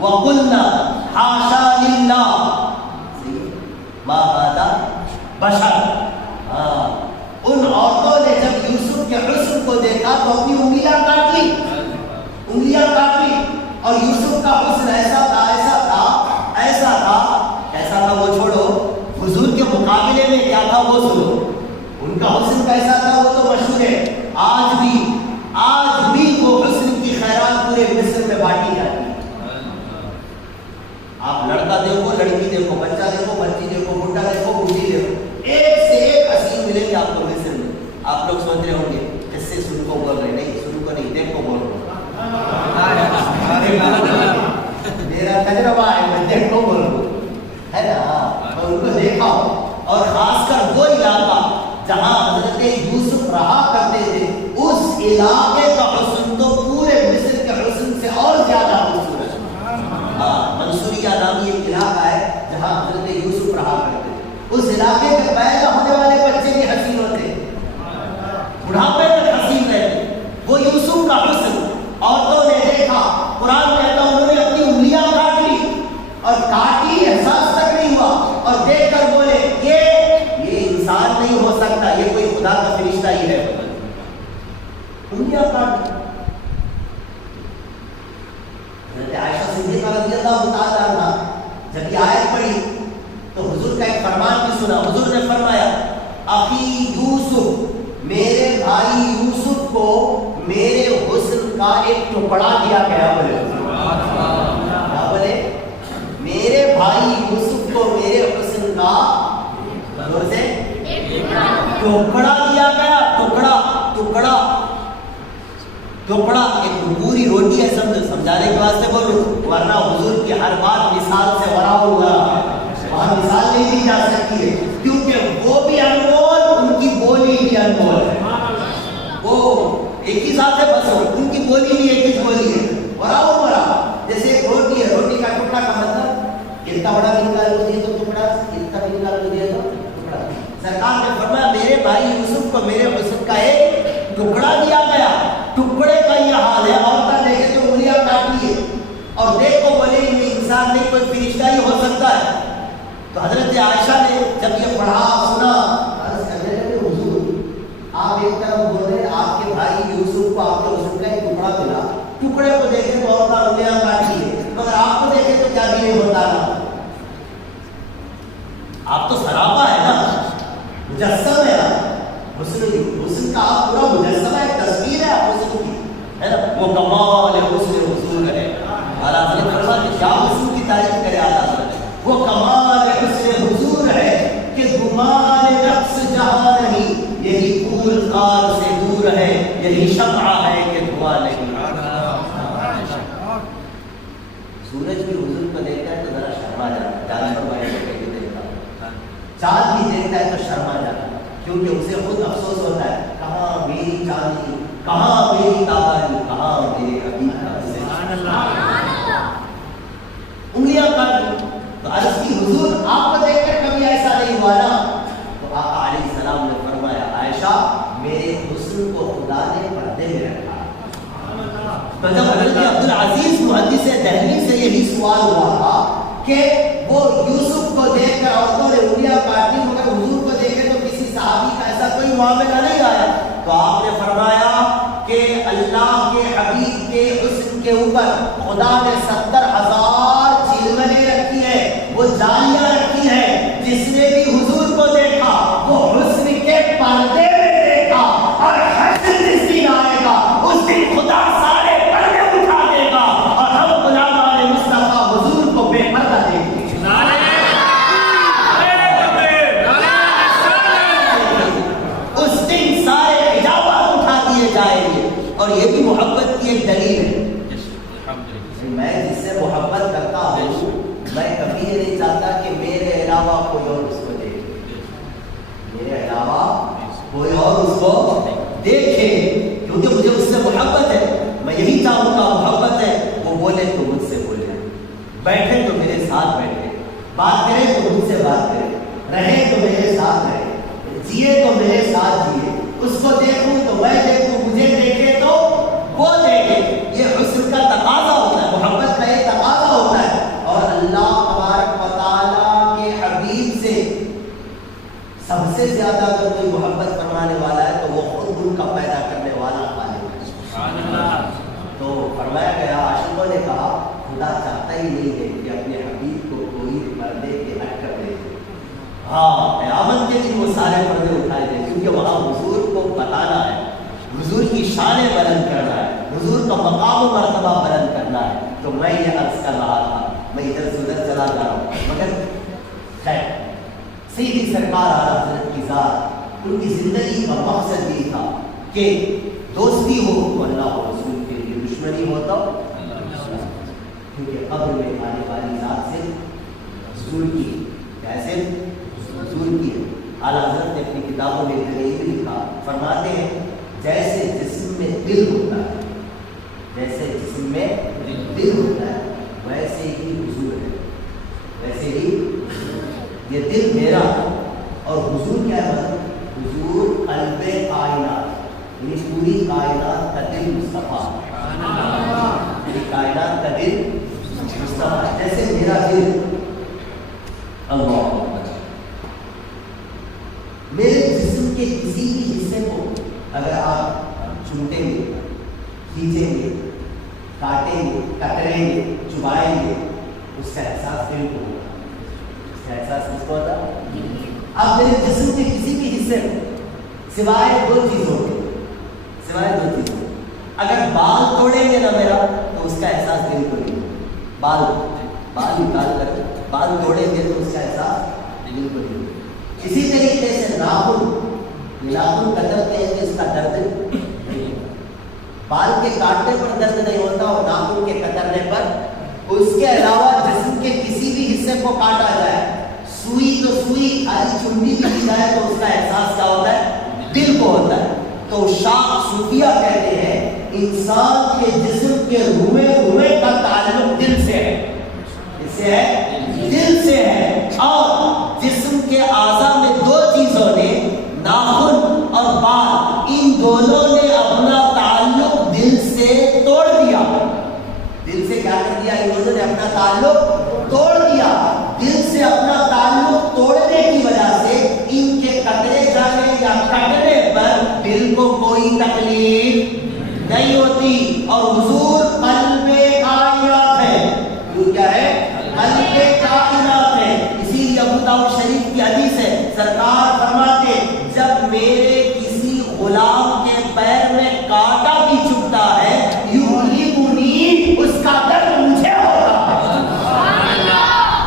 وَقُلْنَا حَاشَا لِلَّهِ مَا هَذَا بَشَرٌ، ان عورتوں نے جب یوسف کے حسن کو دیکھا تو اپنی انگلیاں کاٹ لی، انگلیاں کاٹ لی، اور یوسف کا حسن ایسا تھا ایسا تھا ایسا تھا ایسا تھا، وہ چھوڑو، حضور کے مقابلے میں کیا تھا وہ سنو، ان کا حسن کیسا تھا وہ تو مشہور ہے، آج بھی وہ حسن کی خیرات پورے مصر میں بانٹی جاتی ہے، آپ لڑکا دیکھو، لڑکی دیکھو، بچہ دیکھو، بچی دیکھو، بڈھا دیکھو، بڈھی دیکھو، ایک سے ایک حسین ملیں گے آپ کو مصر میں۔ آپ لوگ سوچ رہے ہوں گے اس سے سن کو بول رہے، نہیں سن کو نہیں، دیکھ کو بول رہا میرا تجربہ ہے، میں دیکھ کو بول رہا ہوں، ہے نا، میں ان کو دیکھا ہوں، اور خاص کر وہ علاقہ جہاں حضرت یوسف رہا کرتے تھے، اس علاقے کا حسن تو پورے مصر کے حسن سے اور زیادہ خوبصورت ہے، جہاں حضرت یوسف رہا کرتے تھے. اس علاقے میں پیدا ہونے والے بچے بھی حسین ہوتے, بڑھاپے تک حسین رہتے. وہ یوسف کا حسن عورتوں نے دیکھا, قرآن کہتا انہوں نے اپنی انگلیاں کاٹ لی, اور کاٹی احساس تک نہیں ہوا, اور دیکھ کر بولے یہ انسان نہیں ہو سکتا, یہ کوئی خدا کا فرشتہ ہی ہے. انگلیاں کاٹ. حضرت عائشہ صدیقہ رضی اللہ تعالیٰ عنہا جب یہ آیت پڑھی تو حضور کا ایک فرمان بھی سنا. حضور نے فرمایا اخی یوسف, میرے بھائی یوسف کو میرے حسن کا ایک ٹکڑا دیا گیا. بولے کیا بولے؟ میرے بھائی یوسف کو میرے حسن کا زور سے ٹکڑا دیا گیا. ٹکڑا ٹکڑا ٹکڑا ایک پوری روٹی ہے, سمجھانے کے واسطے بولوں, ورنہ حضور کی ہر بات مثال سے بھرا ہوا, وہاں مثال نہیں دی جا سکتی ہے, کیونکہ وہ بھی انمول, ان کی بولی بھی انمول ہے. وہ ایک ہی ساتھ ہے, بس ان کی بولی بھی ایک ہی بولی ہے, بھرا ہوا بھرا. جیسے ایک روٹی ہے, روٹی کا ٹکڑا کا مطلب اتنا بڑا بھی نکال کو دیے تو ٹکڑا, اتنا بھی نکال کو دیے تو ٹکڑا. سرکار نے فرمایا میرے بھائی یوسف کو میرے حسن کا ایک ٹکڑا دیا گیا. ٹکڑے کا یہ حال ہے, عورتیں دیکھے تو انگلیاں کاٹ لیے, اور دیکھو بولے یہ انسان نہیں کوئی فرشتہ ہی ہو سکتا ہے. تو حضرت عائشہ نے جب یہ پڑھا سنا, عرض کرنے لگے حضور آپ ایک طرف بول رہے آپ کے بھائی یوسف کو آپ کے حسن کا ایک ٹکڑا ملا, ٹکڑے کو دیکھے تو عورتیں انگلیاں کاٹ لیے, مگر آپ کو دیکھے تو کیا بھی نہیں ہوتا نا. آپ تو سراپا ہے نا, مجسم ہے نا, حسن کا آپ پورا مجسمہ ہے, تصویر ہے آپ حسن کی, ہے نا. وہ کمال حسن حضور ہے. اعلیٰ حضرت فرماتے ہیں کیا حسن کی تعریف کرے اعلیٰ حضرت, وہ کمال حسن حضور ہے کہ گمان نفس جہاں نہیں, یہی پور خار سے دور ہے, یہی شمع ہے کہ دھواں نہیں. سورج بھی حضور کو دیکھتا ہے تو ذرا شرما جاتا ہے, جان فرمائے دیکھتا, چاند بھی دیکھتا ہے تو شرما جاتا ہے, کیونکہ اسے خود افسوس ہوتا ہے کہاں میری چاندنی, کہاں میری تابانی, کہاں میرے حبیب کا حسن. انگلیاں کاٹ لی. تو عرض کی حضور آپ کو دیکھ کر کبھی ایسا نہیں ہوا نا؟ تو آقا علیہ السلام نے فرمایا عائشہ میرے حسن کو خدا نے پردے میں رکھا. تو جب حضرت عبدالعزیز محدث دہلوی سے یہی سوال ہوا تھا کہ وہ یوسف کو دیکھ کر عورتوں نے انگلیاں کاٹ لی, مگر حضور کو دیکھے تو کسی صحابی کا ایسا کوئی معاملہ نہیں آیا, تو آپ نے فرمایا کہ اللہ کے حبیب کے حسن کے اوپر خدا نے 70,000 چلمنیں رکھی ہے, وہ جالیاں رکھی ہیں. جس نے بھی حضور کو دیکھا وہ حسن کے پردے میں دیکھا, اور حسن جس دن آئے گا اس دن خدا سارے پردے اٹھا دے گا, اور ہم غلامان مصطفیٰ حضور کو بے پردہ دیکھیں گے. اس دن سارے حجابات اٹھا دیے جائیں گے. اور یہ بھی محبت کی ایک دلیل ہے. میں جس سے محبت کرتا ہوں میں کبھی یہ نہیں چاہتا کہ میرے علاوہ کوئی اور اس کو دیکھے, میرے علاوہ کوئی اور اس کو دیکھے, کیونکہ مجھے اس سے محبت ہے. میں یہی چاہوں گا, محبت ہے, وہ بولے تو مجھ سے بولے, بیٹھے تو میرے ساتھ بیٹھے, بات کرے تو مجھ سے بات کرے, رہے تو میرے ساتھ رہے, جیے تو میرے ساتھ جیے. اس کو دیکھوں تو میں دیکھوں, مجھے دیکھے تو وہ دیکھے. یہ حسن کا تقاضا ہوتا ہے, محبت کا یہ تقاضا ہوتا ہے. اور اللہ تبارک و تعالیٰ کے حبیب سے سب سے زیادہ اگر کوئی محبت فرمانے والا ہے تو وہ خود ان کا پیدا کرنے والا خالق ہے. تو فرمایا گیا, عاشقوں نے کہا خدا چاہتا ہی نہیں ہے کہ اپنے حبیب کو کوئی پردے کے ہٹ کر دے. ہاں قیامت کے دن وہ سارے پردے اٹھائے تھے, کیونکہ وہاں حضور کو بتانا ہے, حضور کی شانیں بلند کرنا ہے, حضور کا مقام و مرتبہ بلند کرنا ہے. تو میں یہ عرض کر رہا تھا, میں ادھر سے ادھر چلا جا رہا ہوں, مگر خیر سیدھی سرکار اعلیٰ حضرت کی ذات, ان کی زندگی کا مقصد یہ تھا کہ دوستی ہو تو اللہ و رسول کے لیے, دشمنی ہو تو کیونکہ قبر میں آنے والی ذات صرف حضور کی, کیسے حضور کی ہے. اعلیٰ حضرت نے اپنی کتابوں میں یہ لکھا, فرماتے ہیں جیسے جسم میں دل ہوتا ہے, جیسے جسم میں دل ہوتا ہے ویسے ہی حضور ہے, ویسے ہی یہ دل میرا ہے. اور حضور کیا ہے مطلب؟ حضور قلب کائنات، یعنی پوری کائنات کا دل مصطفیٰ، پوری کائنات کا دل مصطفیٰ. جیسے میرا دل اللہ، میرے جسم کے کسی بھی حصے کو اگر آپ چوٹیں گے، کھینچیں گے، کاٹیں گے، کتریں گے، چبائیں گے، اس کا احساس دل کو ہوگا. اس کا احساس کس کو ہوتا؟ اب میرے جسم کے کسی بھی حصے کو سوائے دو چیزوں کے، اگر بال توڑیں گے نا میرا تو اس کا احساس دل کو نہیں ہوگا. بال نکال کر بال توڑیں گے تو اس کا احساس دل کو نہیں ہوگا. اسی طریقے سے ناخن کترتے ہیں کہ اس کا درد نہیں ہوتا. بال کے کاٹنے پر درد نہیں ہوتا اور ناخن کے کترنے پر. اس کے علاوہ جسم کے کسی بھی حصے کو کاٹا جائے، سوئی تو سوئی، خالی چنڈی بھی دی جائے تو اس کا احساس کیا ہوتا ہے؟ دل کو ہوتا ہے. تو شاہ صوفیہ کہتے ہیں انسان کے جسم کے روئے کا تعلق دل سے ہے. اس سے ہے؟ دل سے ہے. اور جسم کے اعضاء میں دو چیزوں نے، ناخن اور بال، ان دونوں نے اپنا تعلق دل سے توڑ دیا. دل سے کیا کر دیا؟ ان دونوں نے اپنا تعلق توڑ دیا. دل سے اپنا تعلق توڑنے کی وجہ سے ان کے کترے جانے یا کٹنے پر دل کو کوئی تکلیف نہیں ہوتی. اور حضور قلب کائنات ہے. حضور کیا ہے؟ قلب کائنات ہے. اسی لیے ابو داؤد شریف کی حدیث ہے، سرکار فرماتے جب میرے کسی غلام کے پیر میں کانٹا بھی چبھتا ہے، یُعْلِمُنِی، اس کا درد مجھے ہوتا ہے.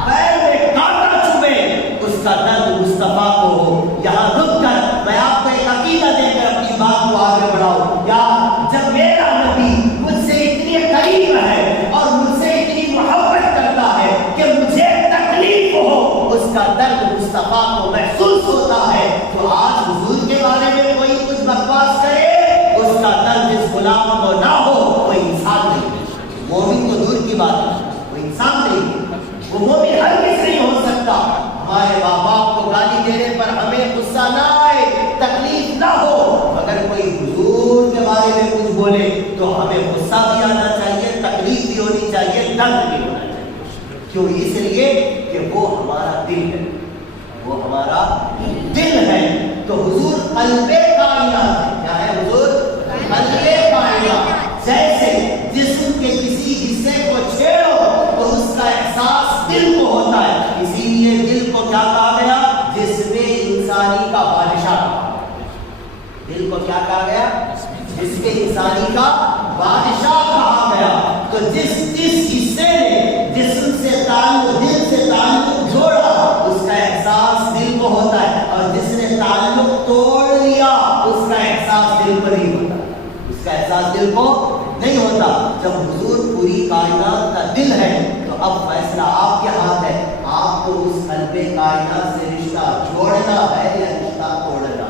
پیر میں کانٹا چبھے، اس کا درد مصطفیٰ کو ہو. یہاں رک کر میں آپ کو ایک عقیدہ دے کر اپنی بات کو آگے بڑھاؤں. یار جب میرا نبی مجھ سے اتنے قریب ہے اور مجھ سے اتنی محبت کرتا ہے کہ مجھے تکلیف ہو، اس کا درد مصطفیٰ کو محسوس ہوتا ہے، تو آج حضور کے بارے میں کوئی کچھ بکواس کرے، اس کا درد جس غلام کو نہ ہو وہ انسان نہیں. مومن تو دور کی بات ہے، وہ انسان نہیں ہے. وہ مومن ہرگز نہیں ہو سکتا. ہمارے ماں باپ کو گالی دینے پر ہمیں غصہ نہ آئے، تکلیف نہ ہو، اگر کوئی حضور کے بارے میں کچھ بولے تو ہمیں غصہ بھی آنا چاہیے، تکلیف بھی ہونی چاہیے، درد بھی ہونا چاہیے. کیوں؟ اس لیے کہ وہ ہمارا دل ہے، وہ ہمارا دل ہے. تو حضور قلب کائنات ہے. کیا ہے حضور؟ قلب کائنات. جیسے جسم کے کسی حصے کو چھیڑو تو اس کا احساس دل کو ہوتا ہے. اسی لیے دل کو کیا کہا گیا؟ جسم انسانی کا بادشاہ کہا گیا. دل کو کیا کہا گیا؟ جسم انسانی کا بادشاہ کہا گیا. تو جس حصے نے جسم سے تعلق، دل سے تعلق جوڑا، اس کا احساس دل کو ہوتا ہے. اور جس نے تعلق توڑ لیا اس کا احساس دل کو نہیں ہوتا. اس کا احساس دل کو نہیں ہوتا. جب حضور پوری کائنات کا دل ہے تو اب فیصلہ آپ کے ہاتھ ہے. آپ کو اس قلب کائنات سے رشتہ جوڑنا ہے یا رشتہ توڑنا.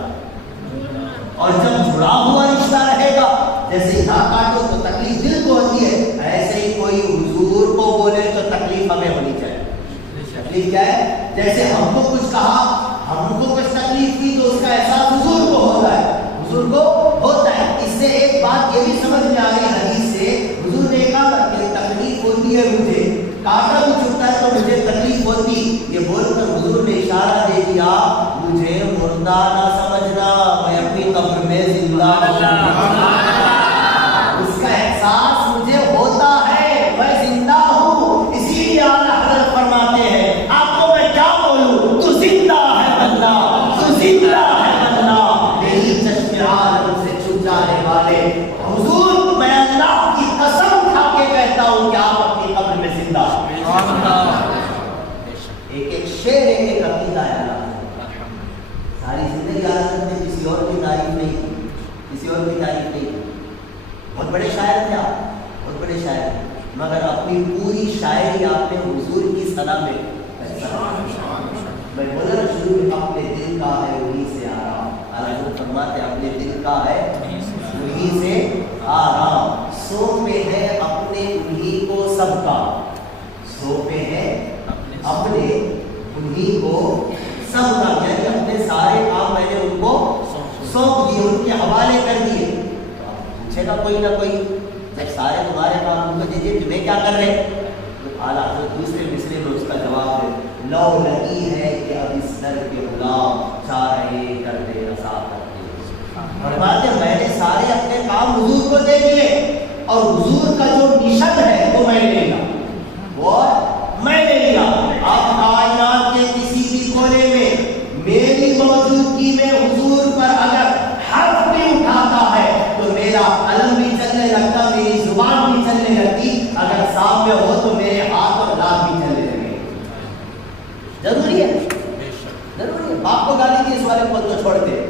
اور جب جڑا ہوا رشتہ رہے گا، جیسے نہ کاٹو تو تکلیف دل کو ہوتی ہے، ایسے ہی کوئی حضور کو بولے تو تکلیف ہمیں ہونی چاہیے. تکلیف کیا ہے؟ جیسے ہم کو کچھ کہا، ہم کو کچھ تکلیف کی تو اس کا احساس حضور کو ہوتا ہے، حضور کو ہوتا ہے. اس سے ایک بات یہ بھی سمجھ میں آ گئی حدیث سے، حضور نے کہا کہ تکلیف ہوتی ہے مجھے، کانٹا بھی چھوٹتا ہے تو مجھے تکلیف ہوتی. یہ بول کر حضور نے اشارہ دے دیا مجھے مردہ نہ سمجھنا، میں اپنی قبر میں زندہ ہوں. اس کا احساس مجھے ہوتا ہے، میں زندہ ہوں. اسی لیے اعلیٰ حضرت فرماتے ہیں آپ کو میں کیا بولوں، تو زندہ ہے بندہ، تو زندہ ہے بندہ. میری چشم عالم سے چھپ جانے والے حضور، میں اللہ کی قسم کھا کے کہتا ہوں کہ آپ اپنی قبر میں زندہ. ایک شعر ایک عقیدہ ہے. ساری زندگی حضرت نے کسی اور کی تعریف نہیں کی، کسی اور کی تعریف نہیں کی. بہت بڑے شاعر تھے آپ، بہت بڑے شاعر تھے، مگر اپنی پوری شاعری آپ نے حضور کی صدا میں. میں بولا نا شروع میں اپنے دل کا ہے وہی سے آرام. حضرت فرماتے اپنے دل کا ہے وہی سے آرام. سونپے ہے اپنے انہی کو سب کا، سونپے ہے اپنے انہیں کو سب کا یعنی اپنے سارے کام میں نے ان کو سونپ دیے, ان کے حوالے کر دیے. تو آپ پوچھے گا کوئی نہ کوئی, جب سارے تمہارے کام ان کو دے دیے تمہیں کیا کر رہے؟ تو اعلیٰ حضرت دوسرے مصرے میں اس کا جواب ہے, لو لگی ہے کہ اب اس در کے غلام چاہے کرتے رسا کرتے. فرماتے ہیں میں نے سارے اپنے کام حضور کو دے دیے, اور حضور کا جو مشن ہے وہ میں نے لیا, وہ میں نے لیا. آپ کائنات کے کسی بھی کونے میں میری موجودگی میں حضور پر اگر حرف بھی اٹھاتا ہے تو میرا قلم بھی چلنے لگتا, میری زبان بھی چلنے لگتی. اگر سامنے ہو تو میرے ہاتھ اور لات بھی چلنے لگے. ضروری ہے, ضروری ہے. باپ کو گالی دی اس والے کو تو چھوڑ دے,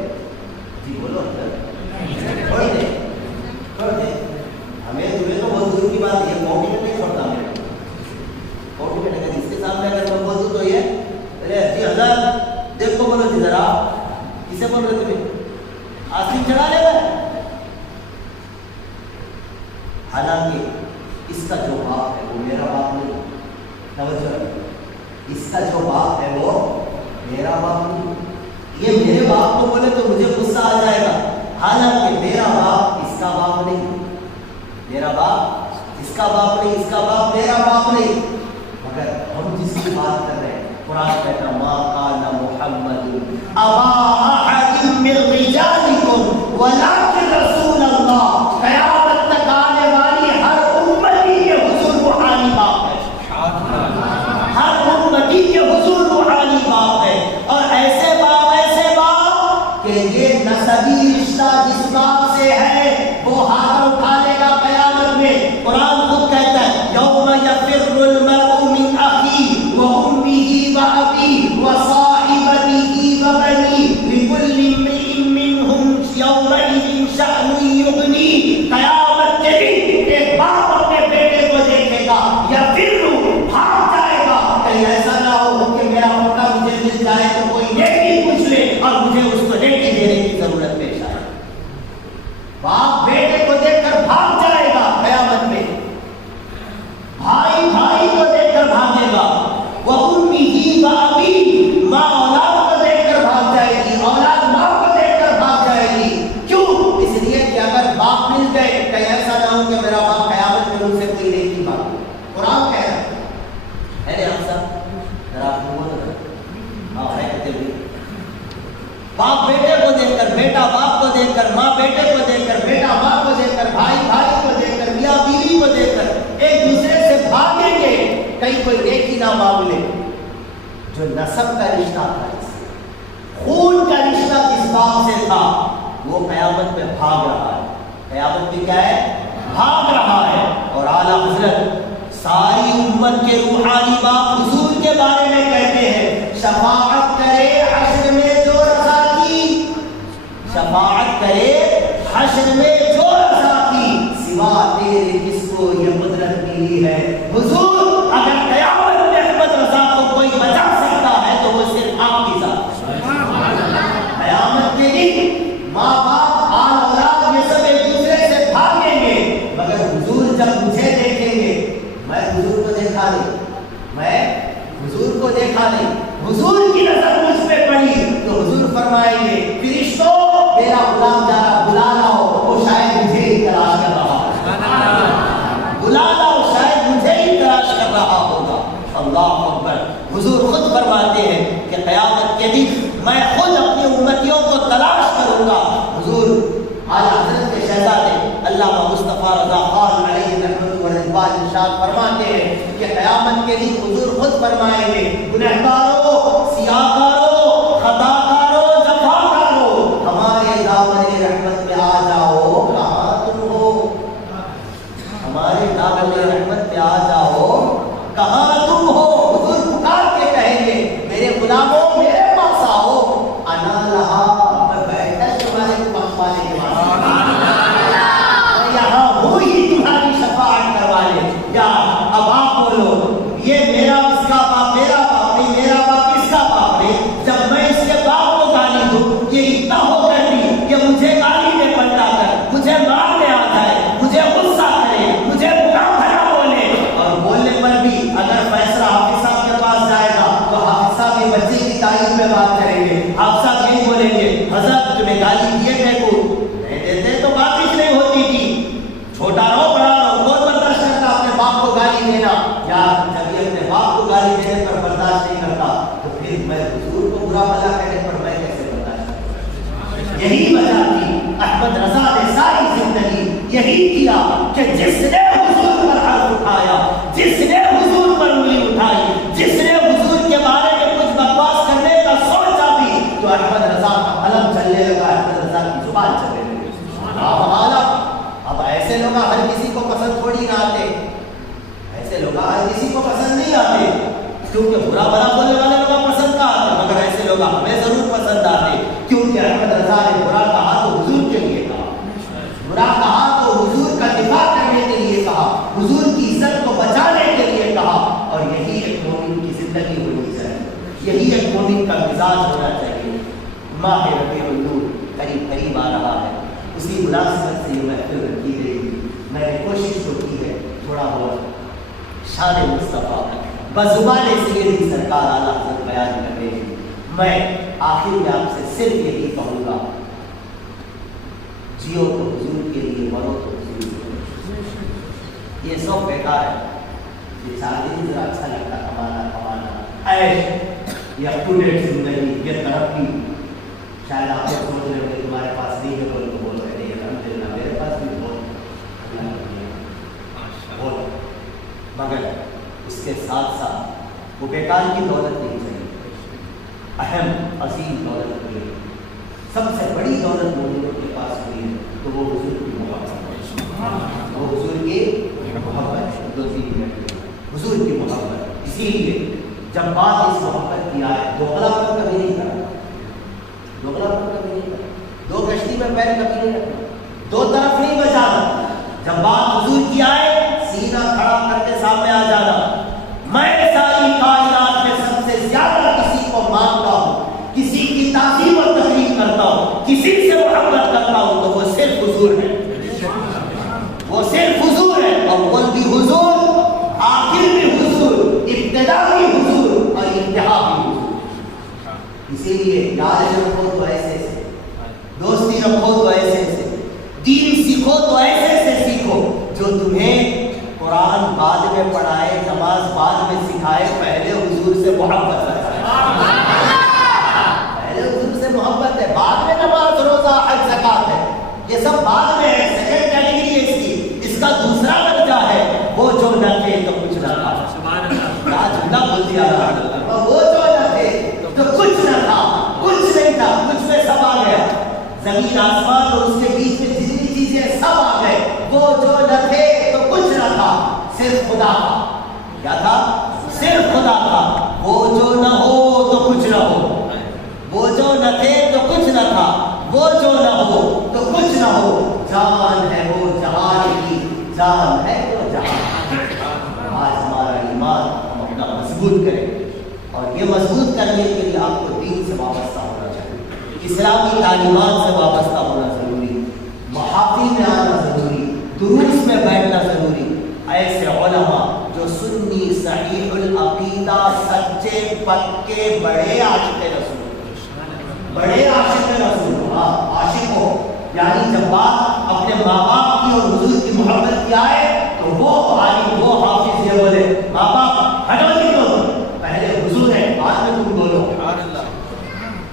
جی بولو چھوڑ دے, چھوڑ دے. ہمیں تمہیں تو بہت دور کی بات ہے, کوٹی میں نہیں چھوڑتا میں, کوٹی میں نہیں. اس کے سامنے اگر میں بول دوں تو یہ ارے جی حضرت دیکھ کو بولو جی ذرا, کسے بول رہے تمہیں, آسین چڑھا لے گا. حالانکہ اس کا جو باپ ہے وہ میرا باپ نہیں. توجہ, اس کا جو باپ ہے وہ میرا باپ نہیں. یہ میرے باپ کو بولے تو مجھے غصہ آ جائے گا, حالانکہ میرا باپ اس کا باپ نہیں, میرا باپ اس کا باپ نہیں, اس کا باپ میرا باپ نہیں. مگر ہم جس کی بات کر رہے ہیں, قرآن کہتا ما کان محمد ابا احد من رجالکم ولکن رسول اللہ. قیامت تک آنے والی ہر امتی کے حضور روحانی باپ ہے, ہر امتی کے حضور روحانی باپ ہے. اور ایسے باپ کہ یہ نسبی رشتہ جس باپ سے ہے وہ ہاتھ اٹھا لے گا قیامت میں. قرآن خود کہتا ہے یوم یفر المرء من اخیہ وامہ وابیہ وصاحبتہ وبنیہ لکل امرئ منہم یومئذ شأن یغنیہ. قیامت کے دن ایک باپ اپنے بیٹے کو دیکھے گا, یفر بھاگ جائے گا. کہیں ایسا نہ ہو کہ میرا بیٹا مجھے مل جائے تو کوئی نیکی پوچھ لے اور مجھے اس کو نیکی دینے کی ضرورت پیش آئے. باپ بیٹے کو دیکھ کر بھاگ جائے گا قیامت میں, بھائی بھائی کو دیکھ کر بھاگے گا. وَأُمِّهِ وَأَبِيهِ, ماں اولاد کو دیکھ کر بھاگ جائے گی, اولاد ماں کو دیکھ کر بھاگ جائے گی. کیوں؟ اس لیے کہ اگر باپ مل گئے کہیں ایسا نہ ہو کہ میرا باپ قیامت میں ان سے کوئی نیکی مانگے. قرآن کہہ رہا ہے ہم سب ذرا آپ کو بولو ہاں ہے کہتے ہوئے باپ بیٹے کو دیکھ کر, بیٹا باپ کو دیکھ کر, ماں بیٹے کو دیکھ کر, بیٹا ماں کو دیکھ کر, بھائی بھائی کو دیکھ کر, میاں بیوی کو دیکھ کر ایک دوسرے سے بھاگیں گے. کہیں کوئی نیکی نہ مانگ لے. جو نسب کا رشتہ تھا, خون کا رشتہ جس باپ سے تھا وہ قیامت میں بھاگ رہا ہے. قیامت میں کیا ہے؟ بھاگ رہا ہے. اور اعلیٰ حضرت ساری امت کے روحانی باپ حضور کے بارے میں کہتے ہیں شفاعت کرے حشر میں جو رضا کی, شفاعت کرے حشر میں جو رضا کی, سوا تیرے کس کو یہ قدرت ملی ہے. حضور اگر قیامت میں احمد رضا کو کوئی بچا سکتا ہے تو وہ صرف آپ کی ذات. قیامت کے دن ماں باپ آل اولاد یہ سب ایک دوسرے سے بھاگیں گے, مگر حضور جب مجھے دیکھیں گے, میں حضور کو دیکھا نہیں, میں حضور کو دیکھا نہیں, حضور کی نظر مجھ پہ پڑی تو حضور فرمائیں گے فرشتوں میرا غلام جا رہا, بلا لاؤ, وہ شاید مجھے ہی تلاش کر رہا ہوگا, بلا لاؤ شاید مجھے ہی تلاش کر رہا ہوگا. اللہ اکبر. حضور خود فرماتے ہیں کہ قیامت کے دن میں خود اپنی امتیوں کو تلاش کروں گا. حضور اعلیٰ حضرت کے شہزادے علامہ مصطفیٰ رضا خان علیہ رحمۃ و رضوان ارشاد فرماتے ہیں کہ قیامت کے دن حضور خود فرمائیں گے گنہگاروں, سیاہکاروں, خطاکاروں, جفاکاروں, ہمارے دامن رحمت میں آ جاؤ, کہاں تم ہو, ہمارے دامن رحمت میں آ جاؤ, کہاں تم ہو. حضور پکار کے کہیں گے میرے غلاموں میرے پاس آؤ, انا لہا, میں بیٹھا تمہارے کو پکوانے کے واسطے, یہاں ہو ہی تمہاری شفاعت کروانے. یا اب آپ بولو یہ میرا اس کا باپ میرا باپ نہیں, میرا باپ اس کا باپ نہیں. جب میں اس کے باپ کو گالی دوں یہ اتنا ہو کر بھی کہ مجھے گالی میں پلٹا کر مجھے مارنے آ جائے, مجھے غصہ کرے, مجھے برا بھلا بولے, اور بولنے پر بھی اگر فیصلہ حافظ صاحب کے پاس جائے گا تو حافظ صاحب اپنے باپ کو گالی دینے پر برداشت نہیں کرتا تو پھر میں حضور کو برا بھلا کہنے پر میں کیسے برداشت کروں؟ یہی وجہ تھی احمد رضا نے ساری زندگی یہی کیا کہ جس نے حضور پر ہاتھ اٹھایا، جس نے حضور پر انگلی اٹھائی، جس نے حضور کے بارے میں کچھ بکواس کرنے کا سوچا بھی تو احمد رضا کا قلم چلنے لگا، احمد رضا کی زبان چلنے لگی۔ اب ایسے لوگ ہر کسی کو پسند تھوڑی نہ آتے، ایسے لوگ ہر کسی کو پسند نہیں آتے، کیونکہ برا بھلا بولنے والے لوگ پسند نہ آتے، مگر ایسے لوگ ہمیں ضرور پسند آتے، کیونکہ احمد رضا نے برا کہا تو حضور کے لیے کہا، برا کہا تو حضور کا دفاع کرنے کے لیے کہا، حضور کی عزت کو بچانے کے لیے کہا، اور یہی ایک مومن کی زندگی ہونی چاہیے، یہی ایک مومن کا مزاج ہونا چاہیے۔ ماہ ربیع الاول قریب آ رہا ہے، اسی مناسبت سے یہ محفل رکھی گئی، میں نے کوشش تو کی ہے تھوڑا بہت شان مصطفیٰ بزبان سیدی سرکار اعلیٰ حضرت بیان کرنے کی۔ میں آخر میں آپ سے صرف یہی کہوں گا، جیو تو حضور کے لیے، مرو تو حضور کے لیے۔ یہ سب بیکار ہے، یہ شادی ذرا اچھا لگتا کمانا عیش، یہ اپ ٹو ڈیٹ زندگی، یہ ترقی۔ شاید آپ لوگ سوچ رہے ہو کہ تمہارے پاس نہیں ہے، بول رہے ہیں الحمدللہ میرے پاس بھی بہت، مگر اس کے ساتھ ساتھ وہ بیکار کی دولت نہیں چاہیے، اہم عظیم دولت ہوئی ہے۔ سب سے بڑی دولت مومنوں کے پاس ہوئی ہے تو وہ حضور کی محبت، وہ حضور کی محبت، حضور کی محبت۔ اسی لیے جب بات اس محبت کی آئے، دوغلا پر کبھی نہیں کرنا، دوغلا پر کبھی نہیں کرنا، دو کشتی میں پیر کبھی نہیں رکھنا، دو طرف نہیں بچانا۔ جب بات حضور کی آئے، سینہ کھڑا کر کے سامنے آ جانا۔ میں ساری کائنات میں سب سے زیادہ کسی کو مانتا ہوں، کسی کی تعظیم اور تقریب کرتا ہوں، کسی سے محبت کرتا ہوں تو وہ صرف حضور ہے، وہ صرف حضور ہے، اول بھی حضور، آخر بھی حضور، ابتدا بھی حضور اور انتہا بھی حضور۔ اسی لیے یاد رکھو تو ایسے سے، دوستی رکھو تو ایسے سے، دین سیکھو تو ایسے سے سیکھو جو تمہیں قرآن بعد میں پڑھائے، نماز بعد میں سکھائے، پہلے حضور سے محبت ہے، پہلے حضور سے محبت ہے، بعد میں نماز روزہ حج زکات ہے، یہ سب بعد میں ہے، سیکنڈ کیٹیگری ہے اس کی، اس کا دوسرا درجہ ہے وہ جو نہ تھے تو کچھ نہ تھا۔ جملہ بول دیا وہ جو نہ تھے تو کچھ نہ تھا، کچھ نہیں تھا، کچھ میں سب آ گیا، زمین آسمان اور اس کے بیچ میں جتنی چیزیں سب آ گئے، وہ جو نہ تھے تو کچھ نہ تھا، صرف خدا تھا۔ کیا تھا؟ صرف خدا تھا۔ وہ جو نہ ہو تو کچھ نہ ہو، وہ جو نہ تھے تو کچھ نہ تھا، وہ جو نہ ہو تو کچھ نہ ہو، جان ہے وہ جہان کی، جان ہے وہ جہان۔ آج ہمارا ایمان ہم اپنا مضبوط کریں، اور یہ مضبوط کرنے کے لیے آپ کو دین سے وابستہ ہونا چاہیے، اسلامی تعلیمات سے وابستہ ہونا ضروری، محافل میں آنا ضروری، دروس میں بیٹھنا ضروری۔ ایسے علماء جو سنی صحیح العقیدہ، سچے پکے بڑے عاشق رسول، بڑے عاشق رسول، عاشق ہو، یعنی جب بات اپنے ماں باپ کی اور حضور کی محبت کی آئے تو وہ عالم، وہ حافظ یہ بولے ماں باپ ہٹو نہیں دو، پہلے حضور ہے بعد میں تم بولو،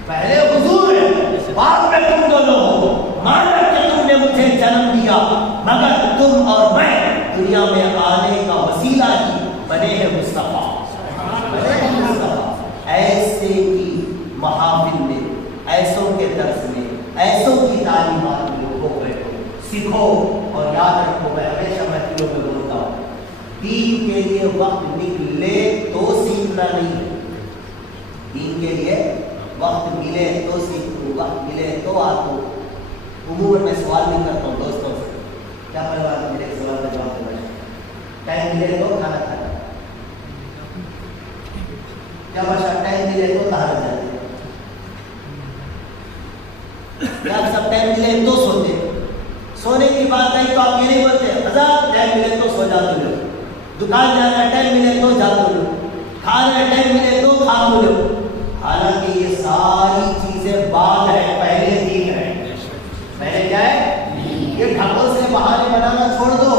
پہلے حضور ہے بعد میں تم دونوں ہو۔ مانا کہ تم نے مجھے جنم دیا، مگر تم اور میں دنیا میں آنے کا وسیلہ ہی بنے ہیں مصطفیٰ، بنے ہیں مصطفیٰ۔ ایسے کی محافل میں، ایسوں کے درس میں، ایسوں کی تعلیمات میں لوگوں کو بیٹھو، سیکھو، اور یاد رکھو، میں ہمیشہ محفلوں میں بولتا ہوں، دین کے لیے وقت نکلے تو سیکھنا نہیں ہے، دین کے لیے وقت ملے تو سیکھوں، وقت ملے تو آتا۔ عموماً میں سوال نہیں کرتا ہوں دوستوں سے، کیا پرواہ ہے میرے سوال کا جواب دینا، ٹائم ملے تو کھانا کھانا، کیا باشا ٹائم ملے تو طہارت جاتے، کیا آپ سب ٹائم ملے تو سوتے، سونے کی بات نہیں تو آپ یہ نہیں بولتے حضرت ٹائم ملے تو سو جاتے لو، دکان جانا ٹائم ملے تو جاتے لو، کھانا ٹائم ملے تو کھا لو۔ حالانکہ یہ ساری چیزیں بعد ہے، پہلے دین ہے، پہلے کیا ہے؟ یہ ڈھنگوں سے بہانے بنانا چھوڑ دو،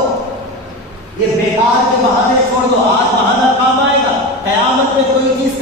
یہ بیکار کے بہانے چھوڑ دو، آج بہانا کام آئے گا،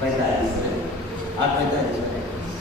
45